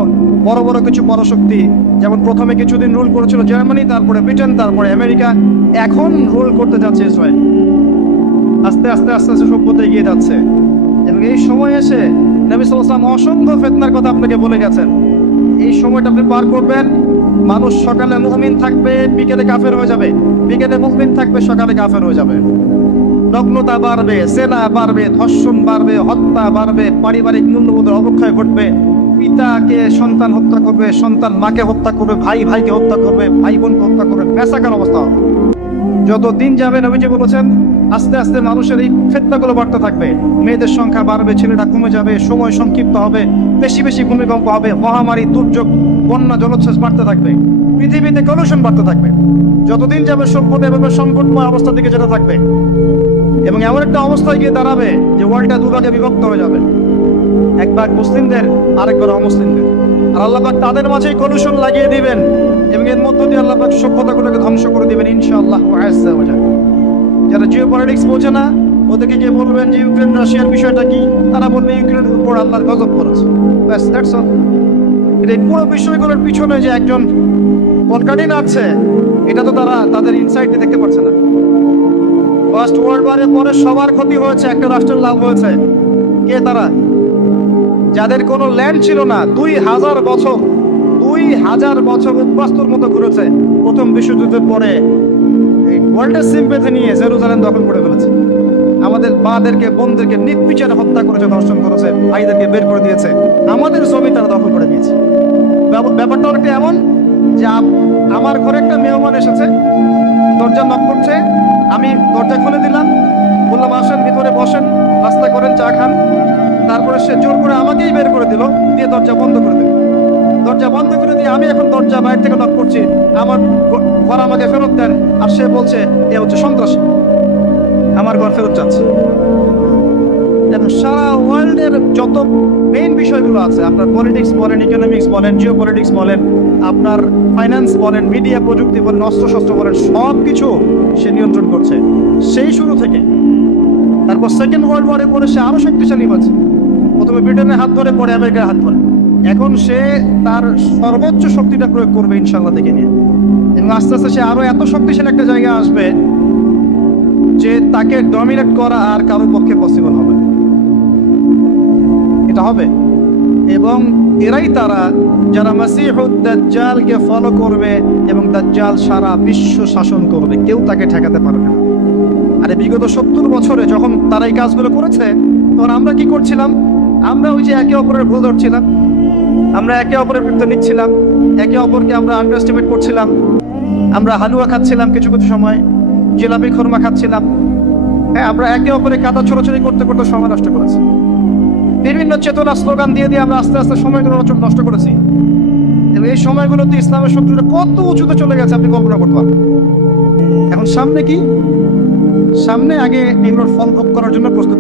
বড় বড় কিছু পরাশক্তি। যেমন প্রথমে কিছুদিন রুল করেছিল জার্মানি, তারপরে ব্রিটেন, তারপরে আমেরিকা, এখন রুল করতে যাচ্ছে ইসরায়েল। আস্তে আস্তে আস্তে আস্তে সভ্যতা এগিয়ে যাচ্ছে। এবং এই সময় এসে নবী সাল্লাল্লাহু আলাইহি ওয়াসাল্লাম অসংখ্য ফিতনার কথা আপনাকে বলে গেছেন। এই সময়টা আপনি পার করবেন, মানুষ সকালে মুমিন থাকবে, বিকেলে কাফের হয়ে যাবে, বিকেলে মুমিন থাকবে, সকালে কাফের হয়ে যাবে। নগ্নতা বাড়বে, সেনা বাড়বে, ধর্ষণ বাড়বে, হত্যা বাড়বে, পারিবারিক মূল্যবোধের অবক্ষয় ঘটবে। পিতাকে সন্তান হত্যা করবে, সন্তান মাকে হত্যা করবে, ভাই ভাইকে হত্যা করবে, ভাই বোনকে হত্যা করবে, পেশাকার অবস্থা হবে। যত দিন যাবে নবীজি বলেছেন আস্তে আস্তে মানুষের এই ফিতনাগুলো বাড়তে থাকবে। মেয়েদের সংখ্যা বাড়বে, ছেলেরা কমে যাবে, সময় সংক্ষিপ্ত হবে, বেশি বেশি ভূমিকম্প হবে, মহামারী, দুর্যোগ, বন্যা, জলোচ্ছ্বাস বাড়তে থাকবে, পৃথিবীতে কলুষণ বাড়তে থাকবে। যতদিন যাবে সভ্যতা এভাবে সংকটময় অবস্থা দিকে যেতে থাকবে, এবং এমন একটা অবস্থায় গিয়ে দাঁড়াবে যে ওয়ার্ল্ডটা দুভাগে বিভক্ত হয়ে যাবে, এক ভাগ মুসলিমদের, আরেকবার অমুসলিমদের। আর আল্লাহ পাক তাদের মাঝেই কলুষণ লাগিয়ে দিবেন, এবং এর মধ্য দিয়ে আল্লাহ পাক সভ্যতাগুলোকে ধ্বংস করে দিবেন ইনশাআল্লাহ আযজা ওয়া জাল। যারা জিও পলিটিক্স বোঝে না, ওদেরকে গিয়ে বলবেন যে ইউক্রেন রাশিয়ার বিষয়টা কি, তারা বলবে ইউক্রেনের উপর আল্লাহর গজব পড়েছে, ব্যাস, দ্যাটস অল। এই পুরো বিষয়গুলোর পিছনে যে একজন কলকাঠিন আছে, এটা তো তারা তাদের ইনসাইটে দেখতে পাচ্ছে না। ফার্স্ট ওয়ার্ল্ড ওয়ারের পরে সবার ক্ষতি হয়েছে, একটা রাষ্ট্রের লাভ হয়েছে। কে তারা? যাদের কোনো ল্যান্ড ছিল না, 2000 বছর উদ্বাস্তুর মতো ঘুরেছে। প্রথম বিশ্বযুদ্ধের পরে এই ওয়ার্ল্ডের সিম্পেথি নিয়ে জেরুজালেম দখল করে ফেলেছে। আমাদের মাদেরকে, বোনদেরকে নির্বিচারে হত্যা করেছে, ধর্ষণ করেছে, ভাইদেরকে বের করে দিয়েছে, আমাদের জমি তারা দখল করে নিয়েছে। ব্যাপারটা অনেকটা এমন যে আমার ঘরে একটা মেহমান এসেছে, দরজা নক করছে, আমি দরজা খুলে দিলাম, বললাম আসেন ভিতরে বসেন, নাস্তা করেন, চা খান। তারপরে সে জোর করে আমাকেই বের করে দিল, দিয়ে দরজা বন্ধ করে দিল। দরজা বন্ধ করে দিয়ে আমি এখন দরজা বাইরে থেকে নক করছি, আমার ঘর আমাকে ফেরত দেন। আর সে বলছে এ হচ্ছে সন্ত্রাসী, আমার ঘর ফেরত চাচ্ছে। এবং সারা ওয়ার্ল্ডের যত মেইন বিষয়গুলো আছে, আপনার পলিটিক্স বলেন, ইকোনমিক্স বলেন, জিও পলিটিক্স বলেন, আপনার ফাইন্যান্স বলেন, মিডিয়া প্রযুক্তি বলেন, অস্ত্রশস্ত্র বলেন, সব কিছু সে নিয়ন্ত্রণ করছে সেই শুরু থেকে। তারপর সেকেন্ড ওয়ার্ল্ড ওয়ারে পরে সে আরো শক্তিশালী হয়েছে। প্রথমে ব্রিটেনের হাত ধরে, পরে আমেরিকার হাত ধরে। এখন সে তার সর্বোচ্চ শক্তিটা প্রয়োগ করবে ইনশাআল্লাহ দেখে নিয়ে, এবং আস্তে আস্তে সে আরো এত শক্তিশালী একটা জায়গায় আসবে যে তাকে ডমিনেট করা আর কারোর পক্ষে পসিবল হবে, এটা হবে। এবং এরাই তারা যারা মাসিহুদ দাজ্জালকে ফলো করবে, এবং দাজ্জাল সারা বিশ্ব শাসন করবে, কেউ তাকে ঠেকাতে পারবে না। আরে বিগত 70 বছরে যখন তারা এই কাজগুলো করেছে, তখন আমরা কি করছিলাম? আমরা ওই যে একে অপরের ভুল ধরছিলাম, আমরা একে অপরের বিরুদ্ধে নিচ্ছিলাম, একে অপরকে আমরা আন্ডারস্টিমেট করছিলাম, আমরা হালুয়া খাচ্ছিলাম, কিছু কিছু সময় জিলাপি খুরমা খাচ্ছিলাম। হ্যাঁ, আমরা একে অপরে কাদা ছোড়াছড়ি করতে করতে সময় নষ্ট করেছি। বিভিন্ন চেতনা স্লোগান দিয়ে দিয়ে আমরা আস্তে আস্তে সময়গুলো নষ্ট করেছি। এবং এই সময়গুলোতে ইসলামের শত্রুরা কত উঁচুতে চলে গেছে আপনি কল্পনা করতে পারেন। এখন সামনে কি? সামনে আগে এগুলোর ফল ভোগ করার জন্য প্রস্তুত